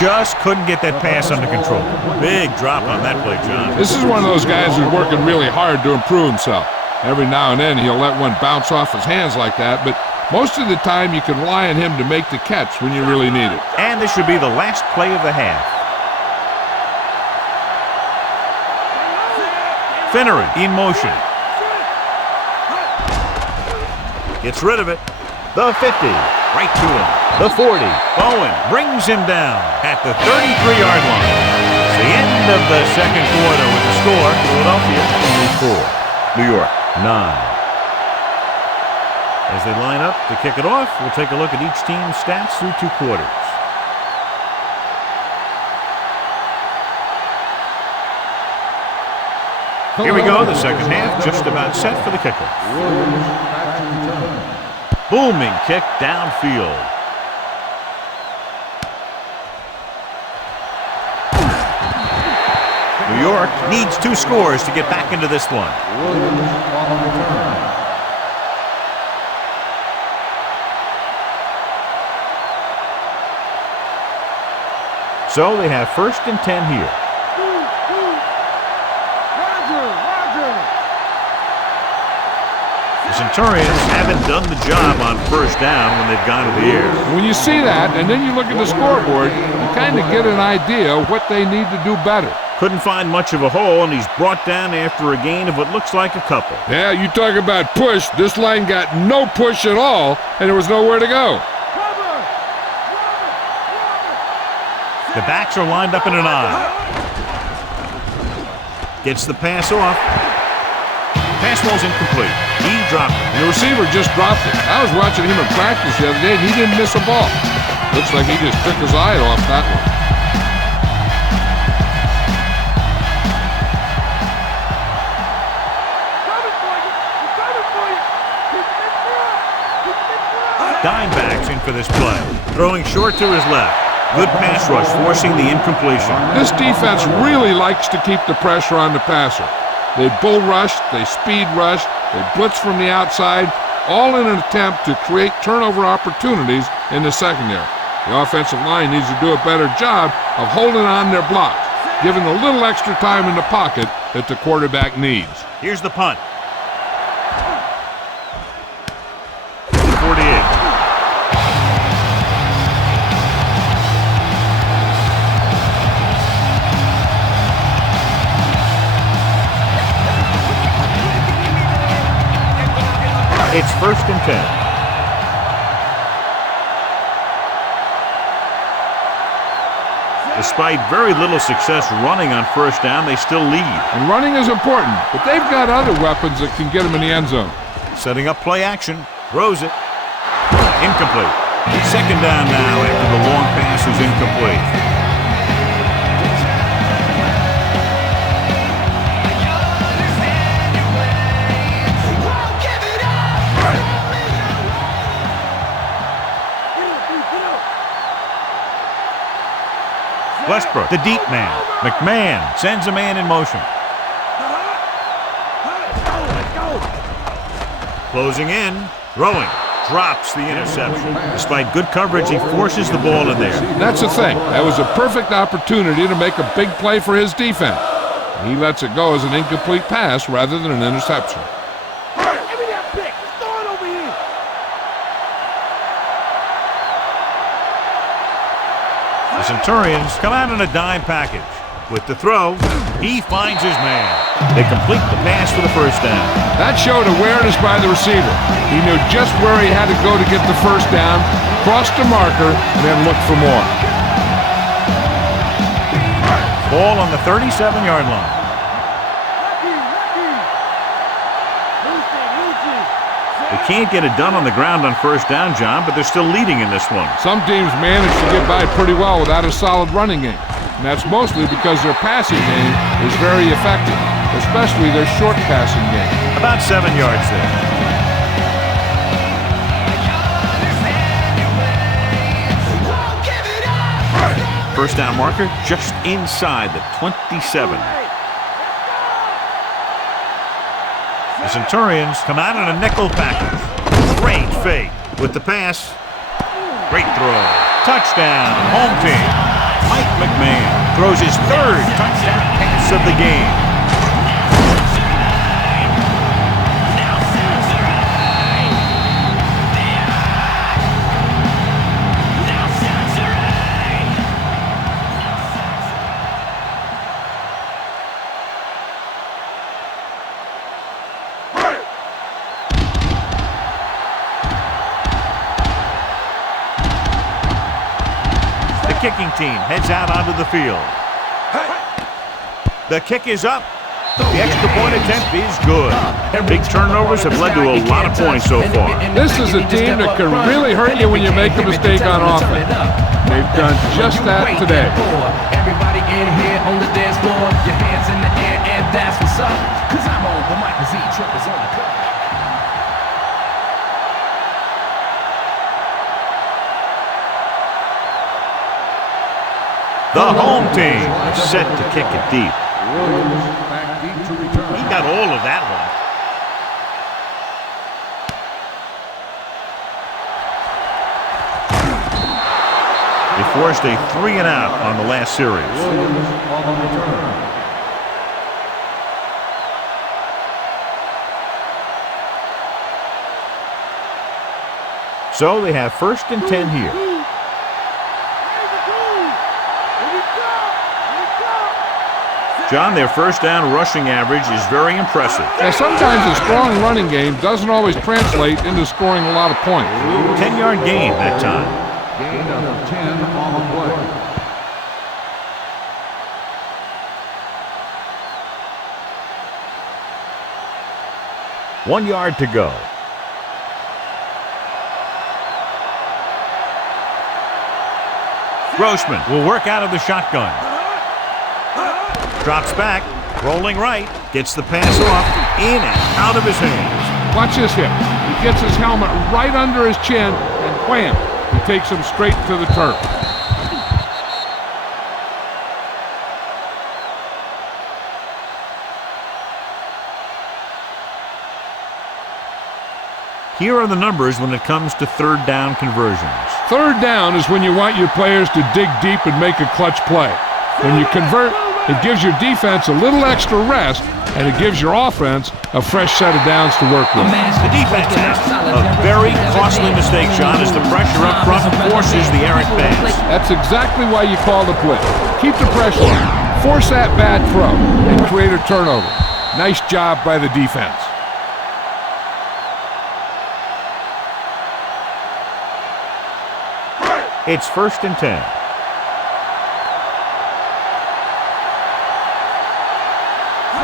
Just couldn't get that pass under control. Big drop on that play, John. This is one of those guys who's working really hard to improve himself. Every now and then he'll let one bounce off his hands like that, but most of the time you can rely on him to make the catch when you really need it. And this should be the last play of the half. Finneran in motion. Gets rid of it. The 50, right to him. The 40, Bowen brings him down at the 33-yard line. It's the end of the second quarter with the score, Philadelphia only 4, New York 9. As they line up to kick it off, we'll take a look at each team's stats through 2 quarters. Here we go, the second half, just about set for the kickoff. Booming kick downfield. New York needs 2 scores to get back into this one. So they have 1st and 10 here. The Centurions haven't done the job on 1st down when they've gone to the air. When you see that, and then you look at the scoreboard, you kind of get an idea of what they need to do better. Couldn't find much of a hole, and he's brought down after a gain of what looks like a couple. Yeah, you talk about push. This line got no push at all, and there was nowhere to go. The backs are lined up in an I. Gets the pass off. Pass ball's incomplete. He dropped it. And the receiver just dropped it. I was watching him in practice the other day, and he didn't miss a ball. Looks like he just took his eye off that one. Dime backs in for this play. Throwing short to his left. Good pass rush, forcing the incompletion. This defense really likes to keep the pressure on the passer. They bull rush, they speed rush, they blitz from the outside, all in an attempt to create turnover opportunities in the secondary. The offensive line needs to do a better job of holding on their blocks, giving a little extra time in the pocket that the quarterback needs. Here's the punt. 48. It's 1st and 10. Despite very little success running on 1st down, they still lead. And running is important, but they've got other weapons that can get them in the end zone. Setting up play action. Throws it. Incomplete. 2nd down now after the long pass was incomplete. Westbrook, the deep man. McMahon sends a man in motion. Closing in, throwing, drops the interception. Despite good coverage, he forces the ball in there. That's the thing. That was a perfect opportunity to make a big play for his defense. He lets it go as an incomplete pass rather than an interception. The Centurions come out in a dime package. With the throw, he finds his man. They complete the pass for the 1st down. That showed awareness by the receiver. He knew just where he had to go to get the 1st down, crossed the marker, and then looked for more. Ball on the 37-yard line. They can't get it done on the ground on 1st down, John, but they're still leading in this one. Some teams manage to get by pretty well without a solid running game. And that's mostly because their passing game is very effective, especially their short passing game. About 7 yards there. 1st down marker just inside the 27. The Centurions come out in a nickel package. Great fake with the pass. Great throw. Touchdown, home team. Mike McMahon throws his 3rd touchdown pass of the game. kicking team heads out onto the field. The kick is up. The extra point attempt is good. Big turnovers have led to a lot of points so far. This is a team that can really hurt you when you make a mistake on offense. They've done just that today. Everybody in here on the dance floor, your hands in the air, and that's what's up. Cause I'm on the mic, cause E-Trip is on the cut. The home team is set to kick it deep. Williams back deep to return. He got all of that one. They forced a 3-and-out on the last series. Williams on the return. So they have 1st and 10 here. John, their first down rushing average is very impressive. Now, sometimes a strong running game doesn't always translate into scoring a lot of points. 10-yard gain that time. Gain of 10 on the play. One yard to go. Grossman will work out of the shotgun. Drops back, rolling right, gets the pass off, in and out of his hands. Watch this hit. He gets his helmet right under his chin, and wham, he takes him straight to the turf. Here are the numbers when it comes to 3rd down conversions. 3rd down is when you want your players to dig deep and make a clutch play. When you convert, it gives your defense a little extra rest, and it gives your offense a fresh set of downs to work with. The defense has a very costly mistake, John, as the pressure up front forces the errant pass. That's exactly why you call the blitz. Keep the pressure on, force that bad throw, and create a turnover. Nice job by the defense. It's 1st and 10.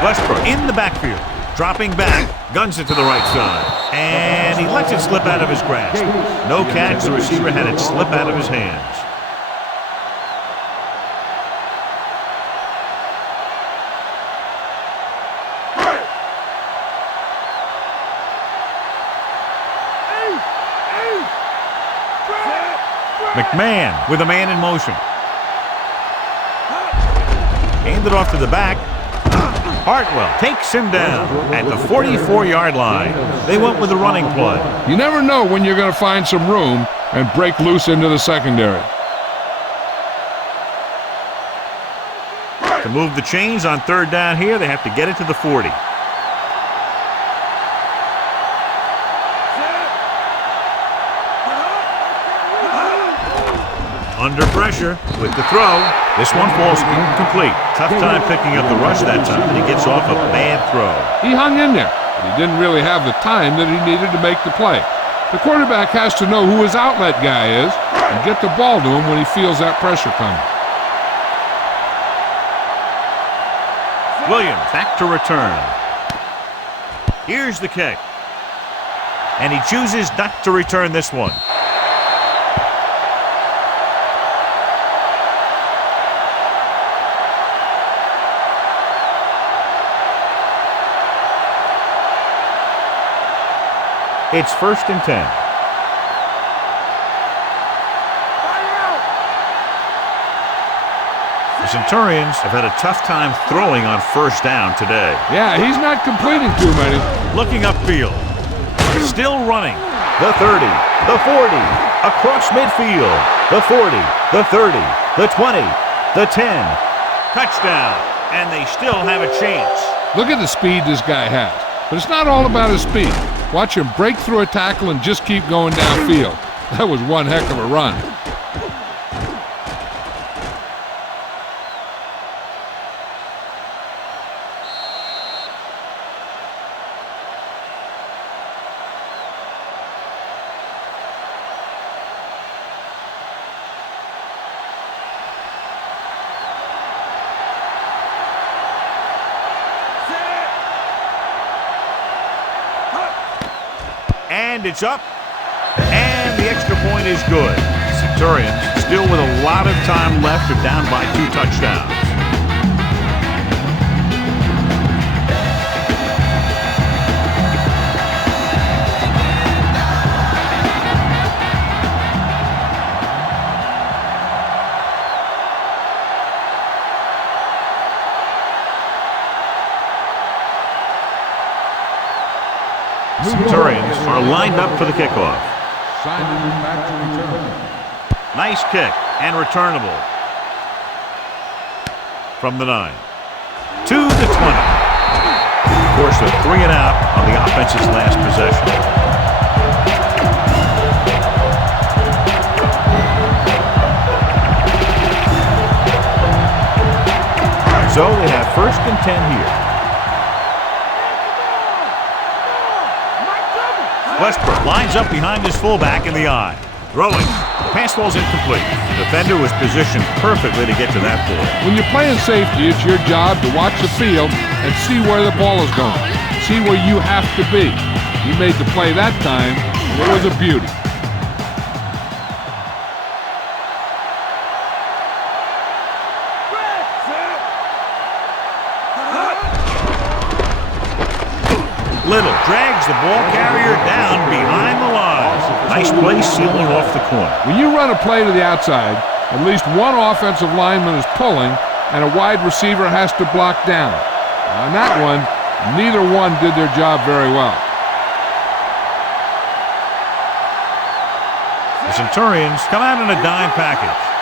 Westbrook in the backfield, dropping back, guns it to the right side, and he lets it slip out of his grasp. No catch, the receiver had it slip out of his hands. McMahon with a man in motion. Handed off to the back. Hartwell takes him down at the 44-yard line. They went with the running play. You never know when you're going to find some room and break loose into the secondary. To move the chains on 3rd down here, they have to get it to the 40. Under pressure with the throw. This one falls incomplete. Tough time picking up the rush that time, and he gets off a bad throw. He hung in there, but he didn't really have the time that he needed to make the play. The quarterback has to know who his outlet guy is and get the ball to him when he feels that pressure coming. Williams back to return. Here's the kick. And he chooses not to return this one. It's 1st and 10. The Centurions have had a tough time throwing on 1st down today. Yeah, he's not completing too many. Looking upfield. Still running. The 30, the 40, across midfield. The 40, the 30, the 20, the 10. Touchdown. And they still have a chance. Look at the speed this guy has. But it's not all about his speed. Watch him break through a tackle and just keep going downfield. That was one heck of a run. And it's up. And the extra point is good. Centurions still with a lot of time left. Are down by 2 touchdowns. Centurions are lined up for the kickoff. Simon back to return. Nice kick and returnable. From the 9. To the 20. Of course, a 3 and out on the offense's last possession. So they have 1st and 10 here. Westbrook lines up behind his fullback in the eye. Throwing. The pass ball's incomplete. The defender was positioned perfectly to get to that ball. When you're playing safety, it's your job to watch the field and see where the ball is going. See where you have to be. He made the play that time, and it was a beauty. Little drags the ball carrier down behind the line. Nice play sealing off the corner. When you run a play to the outside, at least one offensive lineman is pulling, and a wide receiver has to block down. On that one, neither one did their job very well. The Centurions come out in a dime package.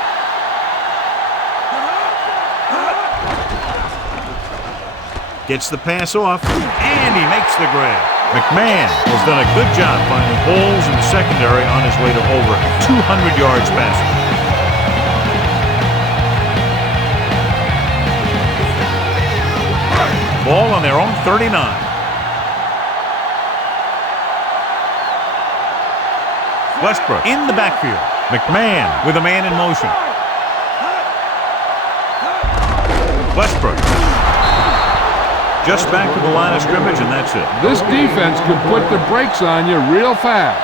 Gets the pass off, and he makes the grab. McMahon has done a good job finding holes in the secondary on his way to over 200 yards passing. Ball on their own 39. Westbrook in the backfield. McMahon with a man in motion. Westbrook. Just back to the line of scrimmage, and that's it. This defense can put the brakes on you real fast.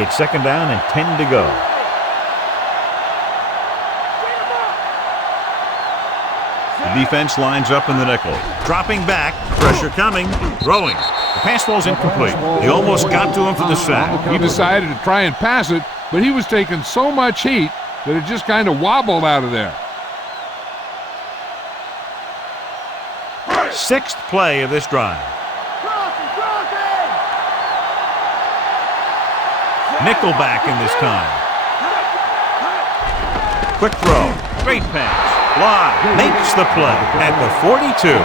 It's 2nd down and 10 to go. The defense lines up in the nickel. Dropping back, pressure coming, throwing. The pass ball's incomplete. They almost got to him for the sack. He decided to try and pass it, but he was taking so much heat that it just kind of wobbled out of there. 6th play of this drive. Nickelback in this time. Quick throw. Great pass. Fly. Makes the play at the 42.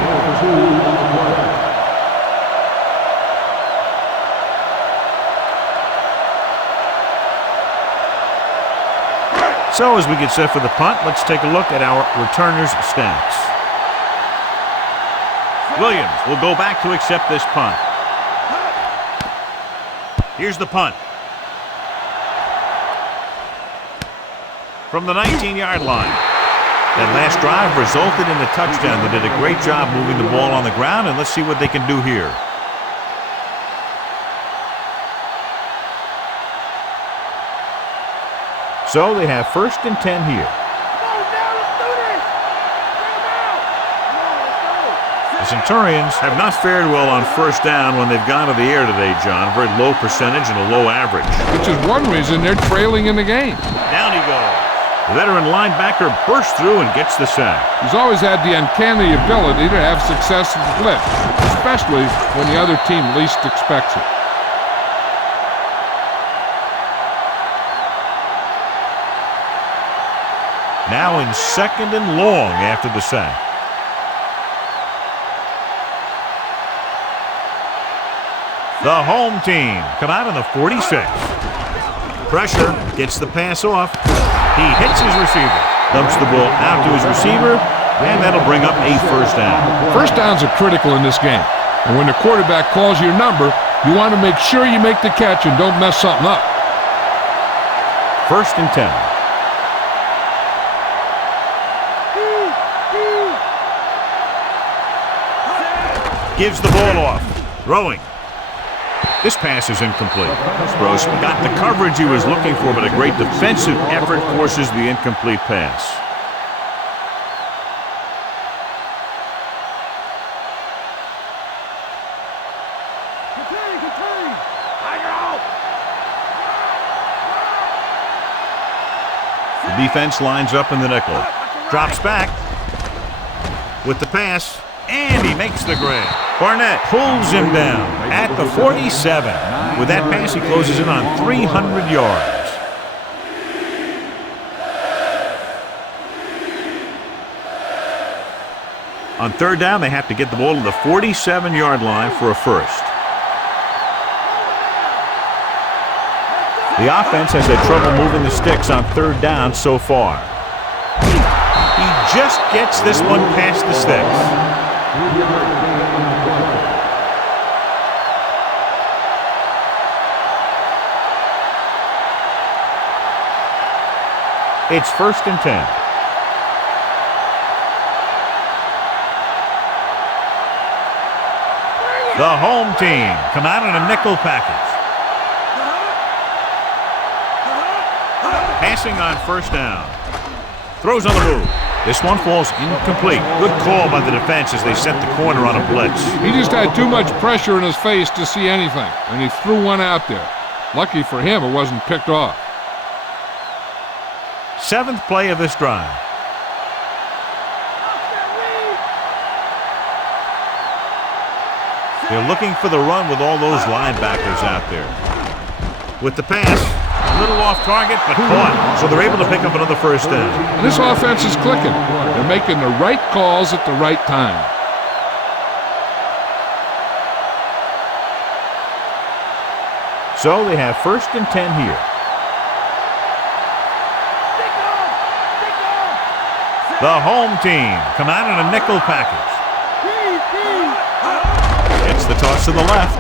So as we get set for the punt, let's take a look at our returners' stats. Williams will go back to accept this punt. Here's the punt. From the 19-yard line. That last drive resulted in a touchdown. They did a great job moving the ball on the ground, and let's see what they can do here. So they have 1st and 10 here. The Centurions have not fared well on 1st down when they've gone to the air today, John. Very low percentage and a low average. Which is one reason they're trailing in the game. Down he goes. The veteran linebacker bursts through and gets the sack. He's always had the uncanny ability to have success in the blitz, especially when the other team least expects it. Now in 2nd and long after the sack. The home team come out in the 46. Pressure, gets the pass off. He hits his receiver. Dumps the ball out to his receiver, and that'll bring up a 1st down. 1st downs are critical in this game. And when the quarterback calls your number, you want to make sure you make the catch and don't mess something up. 1st and 10. 1 Gives the ball off. Throwing. This pass is incomplete. Sproles got the coverage he was looking for, but a great defensive effort forces the incomplete pass. The defense lines up in the nickel. Drops back with the pass, and he makes the grab. Barnett pulls him down at the 47. With that pass, he closes in on 300 yards. On third down, they have to get the ball to the 47-yard line for a first. The offense has had trouble moving the sticks on third down so far. He just gets this one past the sticks. It's 1st and 10. The home team come out in a nickel package. Passing on 1st down. Throws on the move. This one falls incomplete. Good call by the defense as they set the corner on a blitz. He just had too much pressure in his face to see anything, and he threw one out there. Lucky for him, it wasn't picked off. 7th play of this drive. They're looking for the run with all those linebackers out there. With the pass, a little off target, but caught. So they're able to pick up another 1st down. And this offense is clicking. They're making the right calls at the right time. So they have 1st and 10 here. The home team come out in a nickel package. Gets the toss to the left.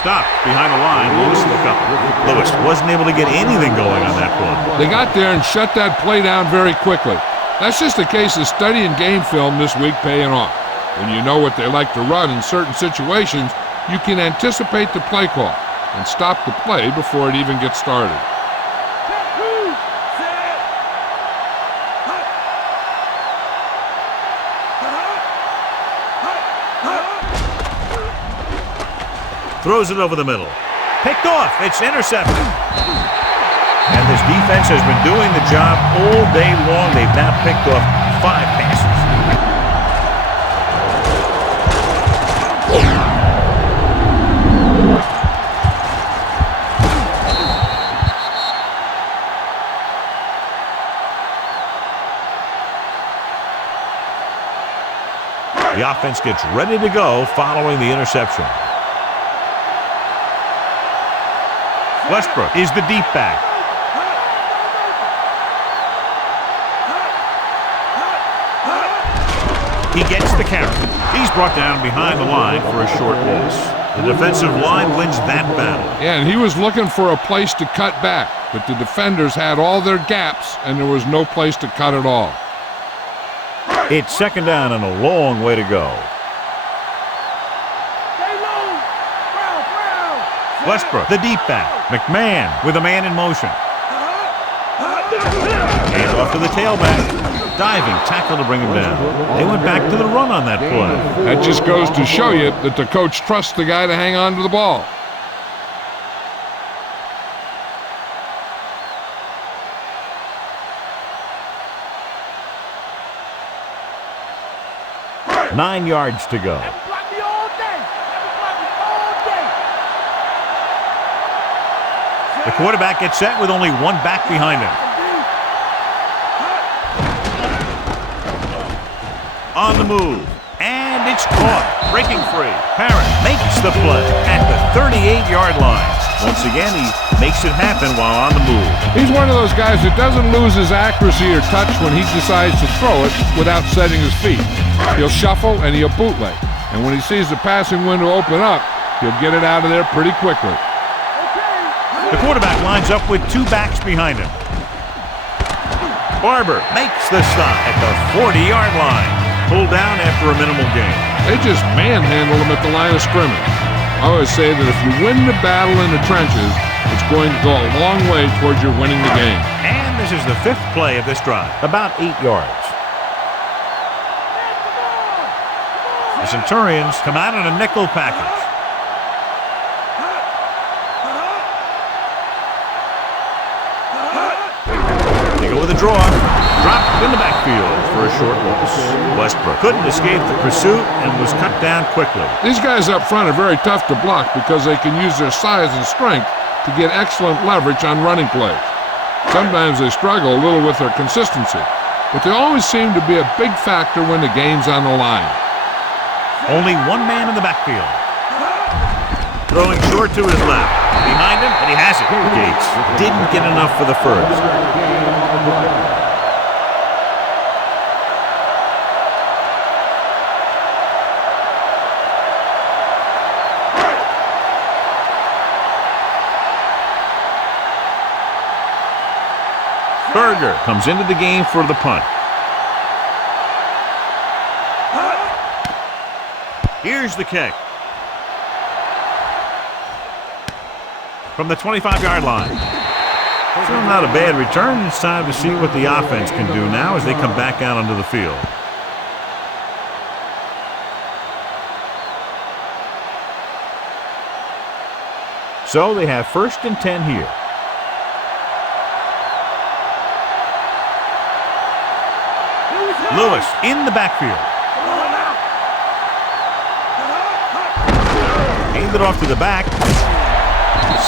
Stopped behind the line. Lewis look up. Lewis wasn't able to get anything going on that play. They got there and shut that play down very quickly. That's just a case of studying game film this week paying off. When you know what they like to run in certain situations, you can anticipate the play call and stop the play before it even gets started. Throws it over the middle. Picked off. It's intercepted. And this defense has been doing the job all day long. They've now picked off 5 passes. The offense gets ready to go following the interception. Westbrook is the deep back. He gets the carry. He's brought down behind the line for a short loss. The defensive line wins that battle. Yeah, and he was looking for a place to cut back, but the defenders had all their gaps, and there was no place to cut at all. It's 2nd down and a long way to go. Westbrook, the deep back. McMahon with a man in motion. And off to the tailback. Diving tackle to bring him down. They went back to the run on that play. That just goes to show you that the coach trusts the guy to hang on to the ball. Nine yards to go. The quarterback gets set with only one back behind him. On the move. And it's caught. Breaking free. Parent makes the play at the 38-yard line. Once again, he makes it happen while on the move. He's one of those guys that doesn't lose his accuracy or touch when he decides to throw it without setting his feet. He'll shuffle and he'll bootleg. And when he sees the passing window open up, he'll get it out of there pretty quickly. The quarterback lines up with 2 backs behind him. Barber makes the stop at the 40-yard line. Pulled down after a minimal gain. They just manhandle them at the line of scrimmage. I always say that if you win the battle in the trenches, it's going to go a long way towards your winning the game. And this is the 5th play of this drive, about 8 yards. The Centurions come out in a nickel package. They go with a draw. Dropped in the backfield for a short loss. Westbrook couldn't escape the pursuit and was cut down quickly. These guys up front are very tough to block because they can use their size and strength to get excellent leverage on running plays. Sometimes they struggle a little with their consistency, but they always seem to be a big factor when the game's on the line. Only one man in the backfield. Throwing short to his left. Behind him, and he has it. Gates didn't get enough for the first. Berger comes into the game for the punt. Here's the kick. From the 25-yard line. Still not a bad return. It's time to see what the offense can do now as they come back out onto the field. So they have 1st and 10 here. Lewis in the backfield. Aimed it off to the back.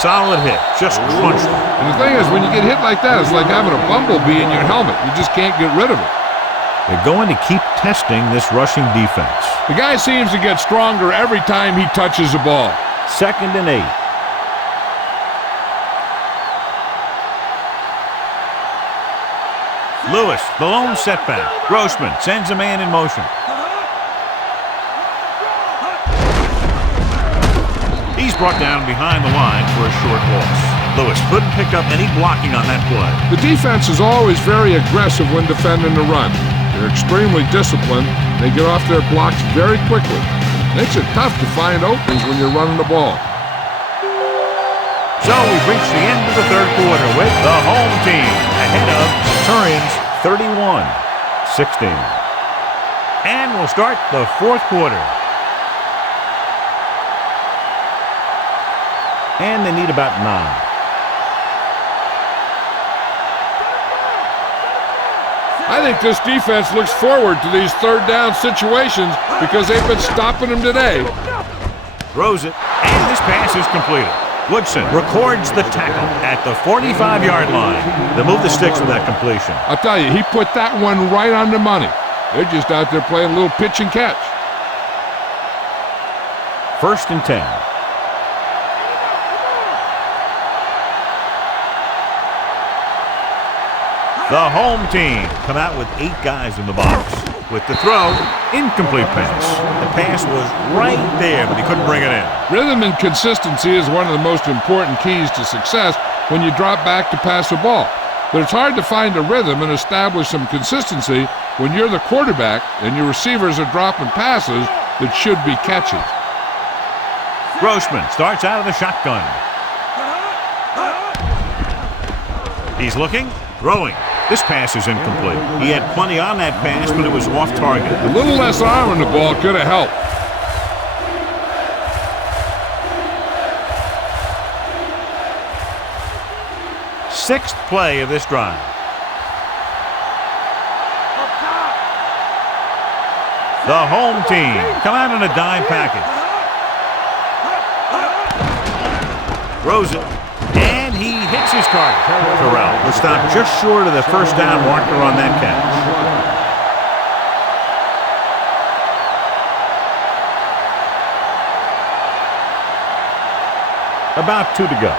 Solid hit. Just crunched it. And the thing is, when you get hit like that, it's like having a bumblebee in your helmet. You just can't get rid of it. They're going to keep testing this rushing defense. The guy seems to get stronger every time he touches the ball. 2nd and 8. Lewis, the lone setback. Grossman sends a man in motion. He's brought down behind the line for a short loss. Lewis couldn't pick up any blocking on that play. The defense is always very aggressive when defending the run. They're extremely disciplined. They get off their blocks very quickly. Makes it tough to find openings when you're running the ball. So we've reached the end of the 3rd quarter with the home team ahead of Centurions 31-16. And we'll start the 4th quarter. And they need about 9. I think this defense looks forward to these 3rd down situations because they've been stopping them today. Throws it, and this pass is completed. Woodson records the tackle at the 45-yard line. They move the sticks with that completion. I'll tell you, he put that one right on the money. They're just out there playing a little pitch and catch. 1st and 10. The home team come out with 8 guys in the box. With the throw, incomplete pass. The pass was right there, but he couldn't bring it in. Rhythm and consistency is one of the most important keys to success when you drop back to pass the ball. But it's hard to find a rhythm and establish some consistency when you're the quarterback and your receivers are dropping passes that should be catches. Grossman starts out of the shotgun. He's looking, throwing. This pass is incomplete. He had plenty on that pass, but it was off target. A little less arm on the ball could have helped. Sixth play of this drive. The home team come out in a dime package. Throws it. And he hits his target. Terrell was stopped just short of the 1st down marker on that catch. About 2 to go.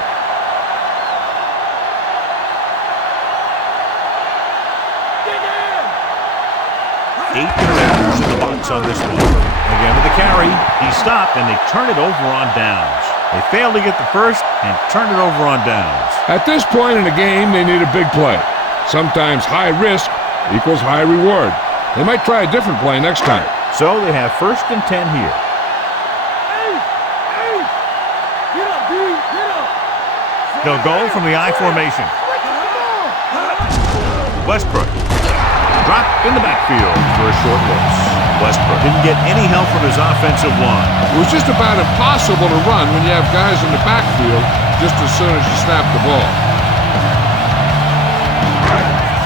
8 defenders in the box on this one. Again with the carry. He stopped and they turn it over on downs. They failed to get the first and turned it over on downs. At this point in the game, they need a big play. Sometimes high risk equals high reward. They might try a different play next time. So they have 1st and 10 here. They'll go from the I formation. Westbrook. Drop in the backfield for a short loss. Westbrook didn't get any help from his offensive line. It was just about impossible to run when you have guys in the backfield just as soon as you snap the ball.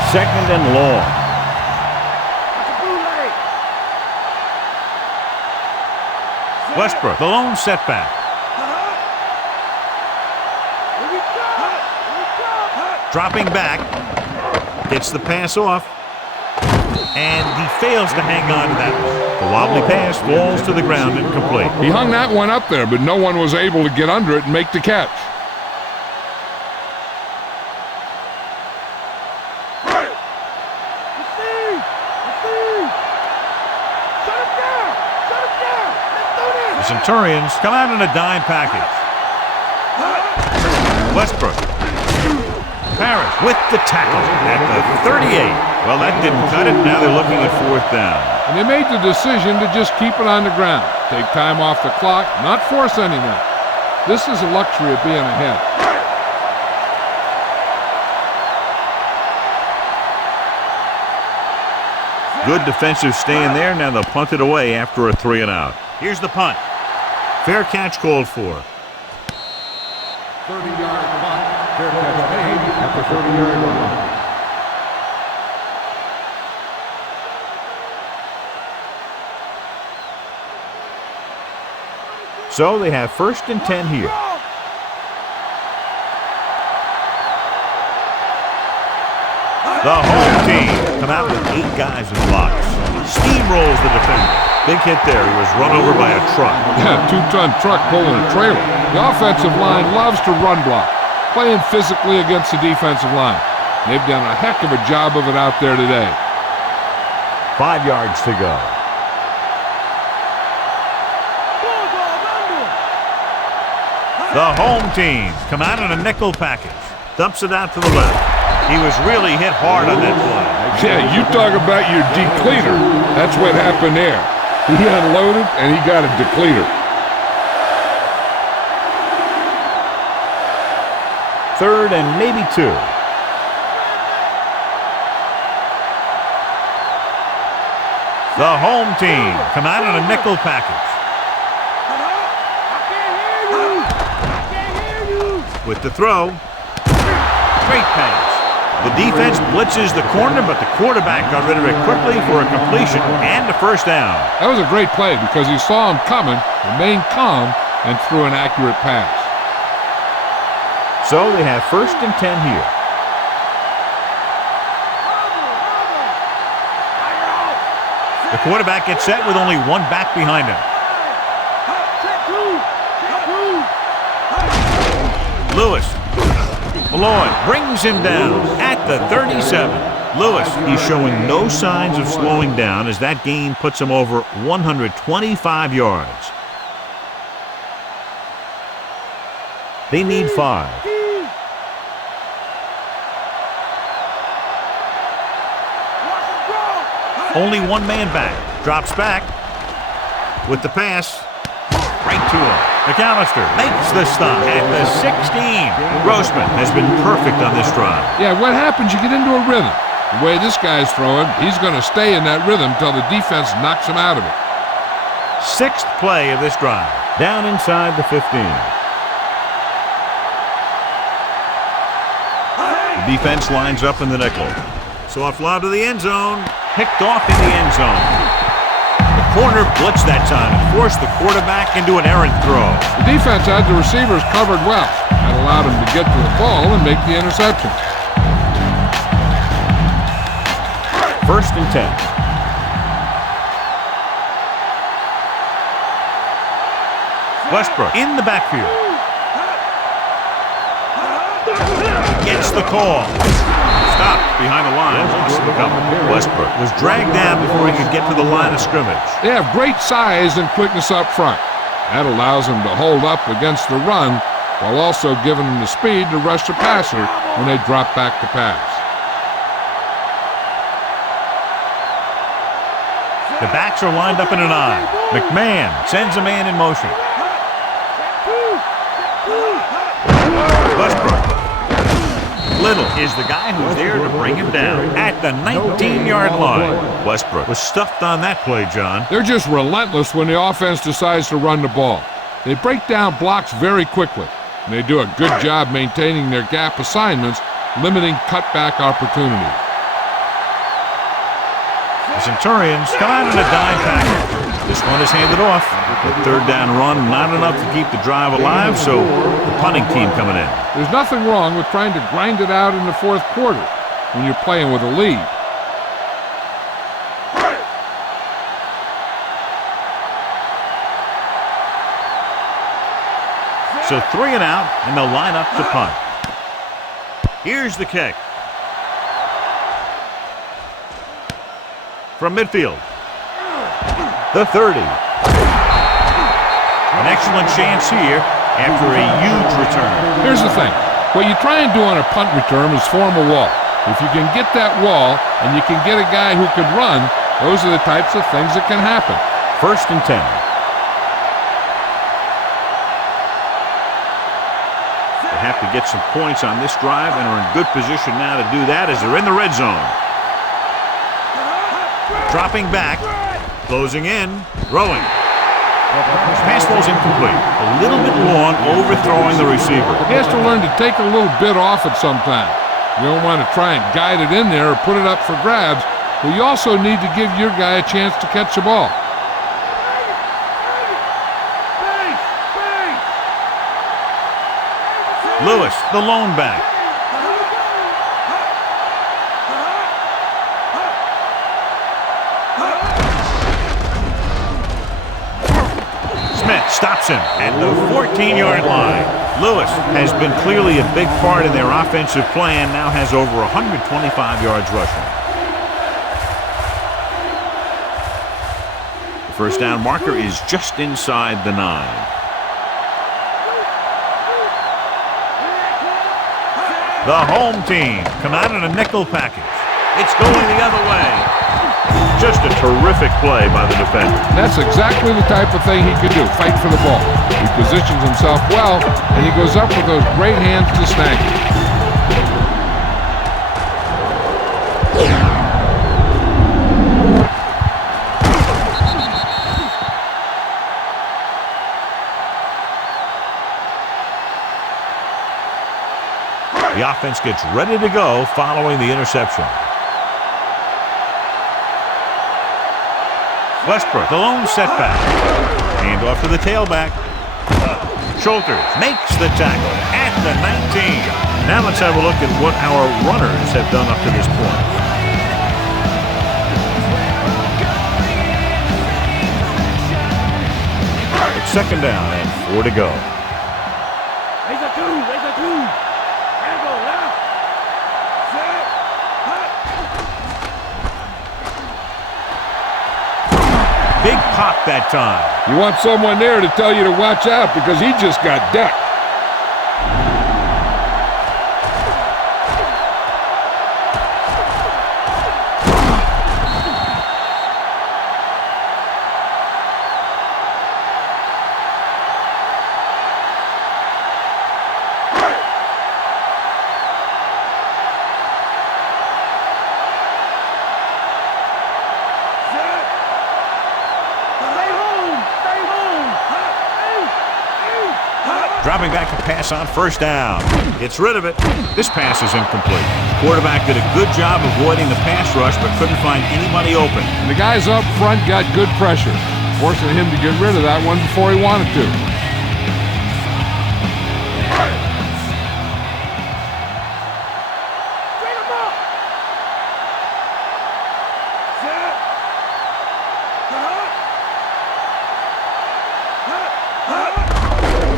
2nd and long. Westbrook, the lone setback. Dropping back, gets the pass off, and he fails to hang on to that one. The wobbly pass falls to the ground incomplete. He hung that one up there, but no one was able to get under it and make the catch. The Centurions come out in a dime package. Westbrook. Parrish with the tackle at the 38. Well, that didn't cut it. Now they're looking at 4th down. And they made the decision to just keep it on the ground. Take time off the clock, not force anything. This is a luxury of being ahead. Good defensive stand there. Now they'll punt it away after a 3 and out. Here's the punt. Fair catch called for. 30-yard punt. Fair catch made at the 30-yard line. So they have 1st and 10 here. The home team come out with 8 guys in blocks. Steamrolls the defender. Big hit there. He was run over by a truck. Yeah, 2-ton truck pulling a trailer. The offensive line loves to run block, playing physically against the defensive line. They've done a heck of a job of it out there today. 5 yards to go. The home team come out in a nickel package. Dumps it out to the left. He was really hit hard on that play. Yeah, you talk about your depleter. That's what happened there. He unloaded and he got a depleter. 3rd and maybe 2. The home team come out in a nickel package. With the throw. Great pass. The defense blitzes the corner, but the quarterback got rid of it quickly for a completion and a 1st down. That was a great play because he saw him coming, remained calm, and threw an accurate pass. So they have 1st and 10 here. The quarterback gets set with only 1 back behind him. Lewis. Malloy brings him down at the 37. Lewis, he's showing no signs of slowing down as that gain puts him over 125 yards. They need 5. Only 1 man back. Drops back with the pass. Right to him. McAllister makes the stop at the 16. Grossman has been perfect on this drive. Yeah, what happens? You get into a rhythm. The way this guy's throwing, he's going to stay in that rhythm until the defense knocks him out of it. 6th play of this drive. Down inside the 15. The defense lines up in the nickel. Soft lob to the end zone. Picked off in the end zone. The corner blitzed that time and forced the quarterback into an errant throw. The defense had the receivers covered well. That allowed him to get to the ball and make the interception. 1st and 10. Westbrook in the backfield. Gets the call. Stopped behind the line. Westbrook was dragged down before he could get to the line of scrimmage. They have great size and quickness up front. That allows them to hold up against the run while also giving them the speed to rush the passer when they drop back to pass. The backs are lined up in an I. McMahon sends a man in motion. Westbrook. Little is the guy who's there to bring him down at the 19-yard line. Westbrook was stuffed on that play, John. They're just relentless when the offense decides to run the ball. They break down blocks very quickly, and they do a good job maintaining their gap assignments, limiting cutback opportunities. The Centurions come out in a dime package. This one is handed off. The third down run, not enough to keep the drive alive, so the punting team coming in. There's nothing wrong with trying to grind it out in the fourth quarter when you're playing with a lead. So 3 and out, and they'll line up to punt. Here's the kick. From midfield. The 30. An excellent chance here after a huge return. Here's the thing. What you try and do on a punt return is form a wall. If you can get that wall and you can get a guy who can run, those are the types of things that can happen. 1st and 10. They have to get some points on this drive and are in good position now to do that as they're in the red zone. Dropping back, closing in, throwing. Pass ball's incomplete. A little bit long, overthrowing the receiver. He has to learn to take a little bit off it sometime. You don't want to try and guide it in there or put it up for grabs, but you also need to give your guy a chance to catch the ball. Lewis, the lone back. Smith stops him at the 14-yard line. Lewis has been clearly a big part in their offensive plan, now has over 125 yards rushing. The first down marker is just inside the 9. The home team come out in a nickel package. It's going the other way. Just a terrific play by the defender. That's exactly the type of thing he could do, fight for the ball. He positions himself well, and he goes up with those great hands to snag it. The offense gets ready to go following the interception. Westbrook, the lone setback. Hand off to the tailback. Schulters makes the tackle at the 19. Now let's have a look at what our runners have done up to this point. It's 2nd down and 4 to go. Raise a 2, raise a 2. Big pop that time. You want someone there to tell you to watch out because he just got decked. Dropping back to pass on 1st down. Gets rid of it. This pass is incomplete. Quarterback did a good job avoiding the pass rush, but couldn't find anybody open. And the guys up front got good pressure, forcing him to get rid of that one before he wanted to.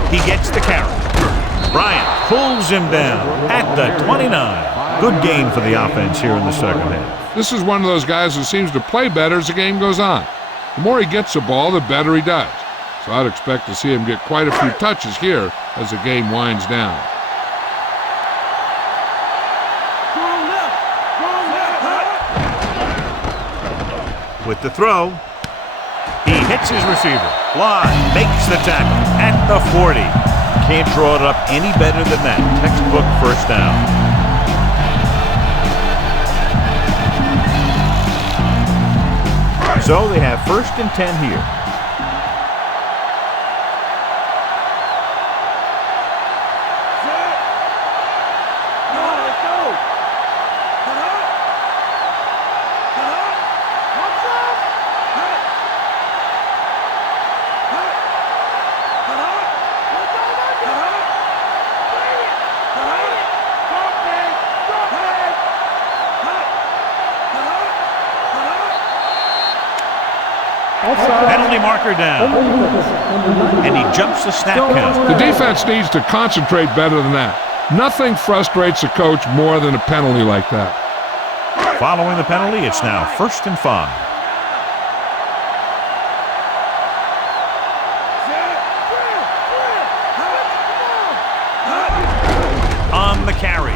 He gets the carry. Bryant pulls him down at the 29. Good gain for the offense here in the 2nd half. This is one of those guys who seems to play better as the game goes on. The more he gets the ball, the better he does. So I'd expect to see him get quite a few touches here as the game winds down. With the throw, He hits his receiver. Line makes the tackle at the 40. Can't draw it up any better than that. Textbook first down. So they have 1st and 10 here. Penalty marker down. And he jumps the snap count. The defense needs to concentrate better than that. Nothing frustrates a coach more than a penalty like that. Following the penalty, it's now 1st and 5. On the carry.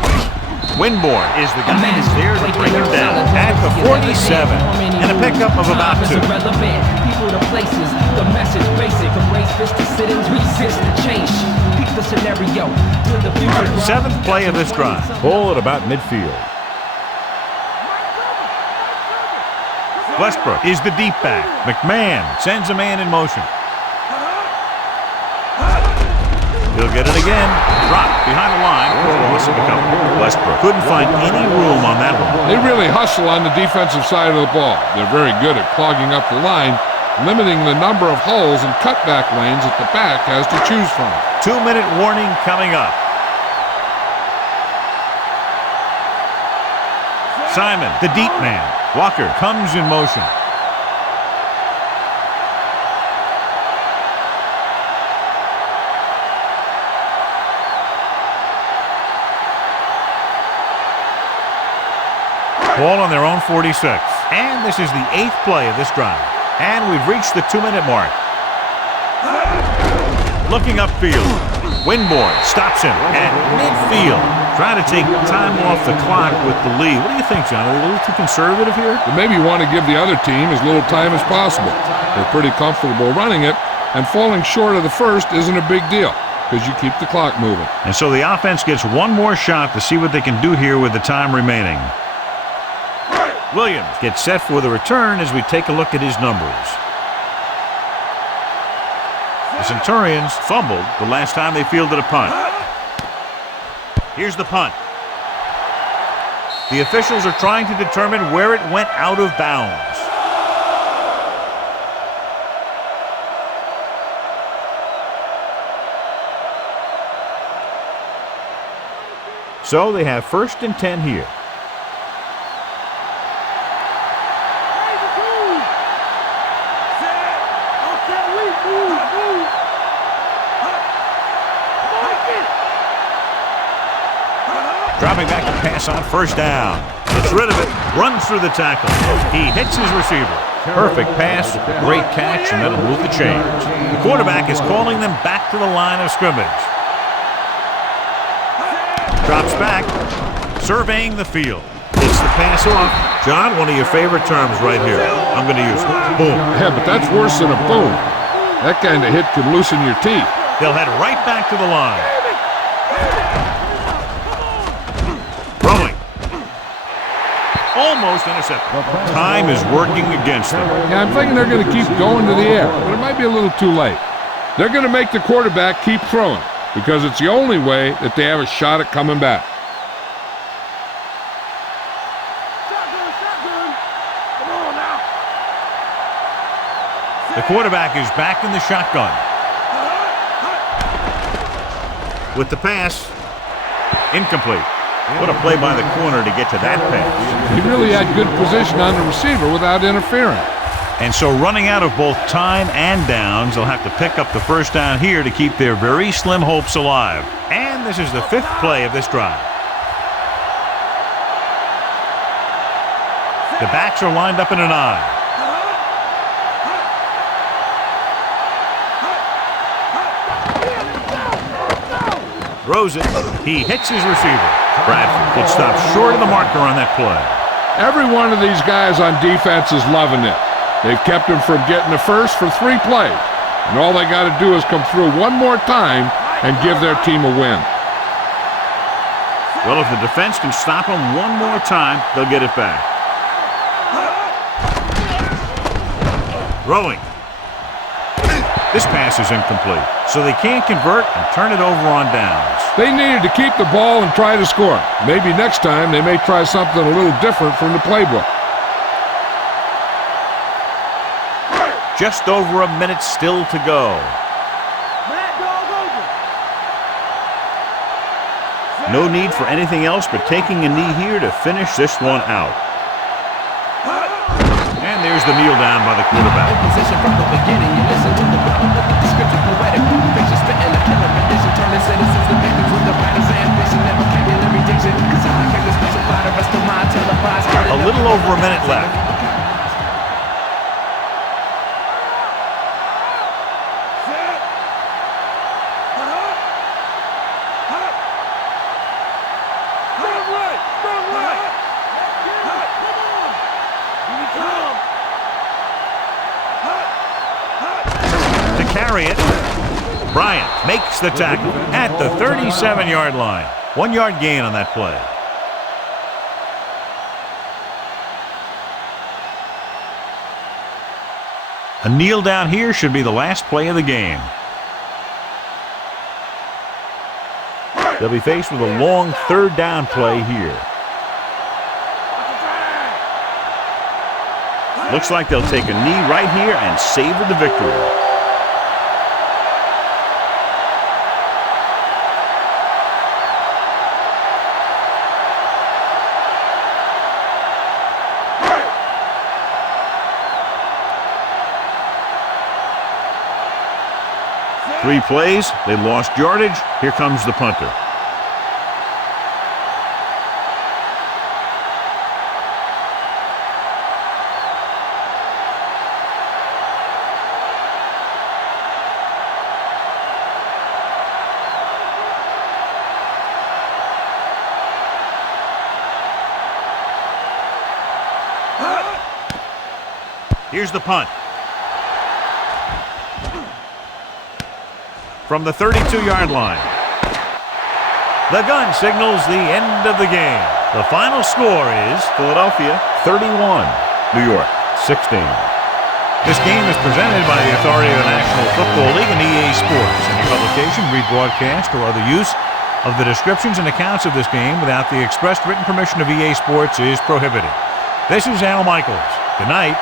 Winborn is the guy who's there to bring him down at the 47. And a pickup of about 2. People to places, the message basic. Erase this to sit-ins, resist the change. Peep the scenario. 7th play of this drive. Ball at about midfield. Westbrook is the deep back. McMahon sends a man in motion. He'll get it again. Dropped behind the line. Loss of a couple. Westbrook couldn't find any room on that one. They really hustle on the defensive side of the ball. They're very good at clogging up the line, limiting the number of holes and cutback lanes that the back has to choose from. 2-minute warning coming up. Simon, the deep man. Walker comes in motion. Ball on their own 46. And this is the 8th play of this drive. And we've reached the 2-minute mark. Looking upfield. Winborn stops him at midfield. Trying to take time off the clock with the lead. What do you think, John? Are they a little too conservative here? But maybe you want to give the other team as little time as possible. They're pretty comfortable running it, and falling short of the first isn't a big deal because you keep the clock moving. And so the offense gets one more shot to see what they can do here with the time remaining. Williams gets set for the return as we take a look at his numbers. The Centurions fumbled the last time they fielded a punt. Here's the punt. The officials are trying to determine where it went out of bounds. So they have 1st and 10 here. Dropping back to pass on 1st down. Gets rid of it, runs through the tackle. He hits his receiver. Perfect pass, great catch, and that'll move the chains. The quarterback is calling them back to the line of scrimmage. Drops back, surveying the field. It's the pass off. John, one of your favorite terms right here. I'm going to use boom. Yeah, but that's worse than a boom. That kind of hit could loosen your teeth. They'll head right back to the line. Throwing. Almost intercepted. Time is working against them. Yeah, I'm thinking they're going to keep going to the air, but it might be a little too late. They're going to make the quarterback keep throwing because it's the only way that they have a shot at coming back. The quarterback is back in the shotgun. With the pass, incomplete. What a play by the corner to get to that pass. He really had good position on the receiver without interfering. And so running out of both time and downs, they'll have to pick up the 1st down here to keep their very slim hopes alive. And this is the 5th play of this drive. The backs are lined up in an I. Throws it. He hits his receiver. Bradford gets stopped short of the marker on that play. Every one of these guys on defense is loving it. They've kept him from getting the first for 3 plays. And all they got to do is come through one more time and give their team a win. Well, if the defense can stop them one more time, they'll get it back. Throwing. This pass is incomplete, so they can't convert and turn it over on downs. They needed to keep the ball and try to score. Maybe next time they may try something a little different from the playbook. Just over a minute still to go. No need for anything else but taking a knee here to finish this one out. And there's the kneel down by the quarterback. In position from the beginning, you listen to the rhythm with the description, poetic picture spitting the killer rendition, turning citizens to victims with the writer's ambition and vocabulary diction. Cause I came to specify the rest of my televised. A little over a minute left. To carry it, Bryant makes the tackle at the 37-yard line. 1 yard gain on that play. A kneel down here should be the last play of the game. They'll be faced with a long 3rd down play here. Looks like they'll take a knee right here and savor the victory. Three plays, they lost yardage. Here comes the punter. Here's the punt. From the 32-yard line. The gun signals the end of the game. The final score is Philadelphia 31, New York 16. This game is presented by the authority of the National Football League and EA Sports. Any publication, rebroadcast, or other use of the descriptions and accounts of this game without the expressed written permission of EA Sports is prohibited. This is Al Michaels. Good night.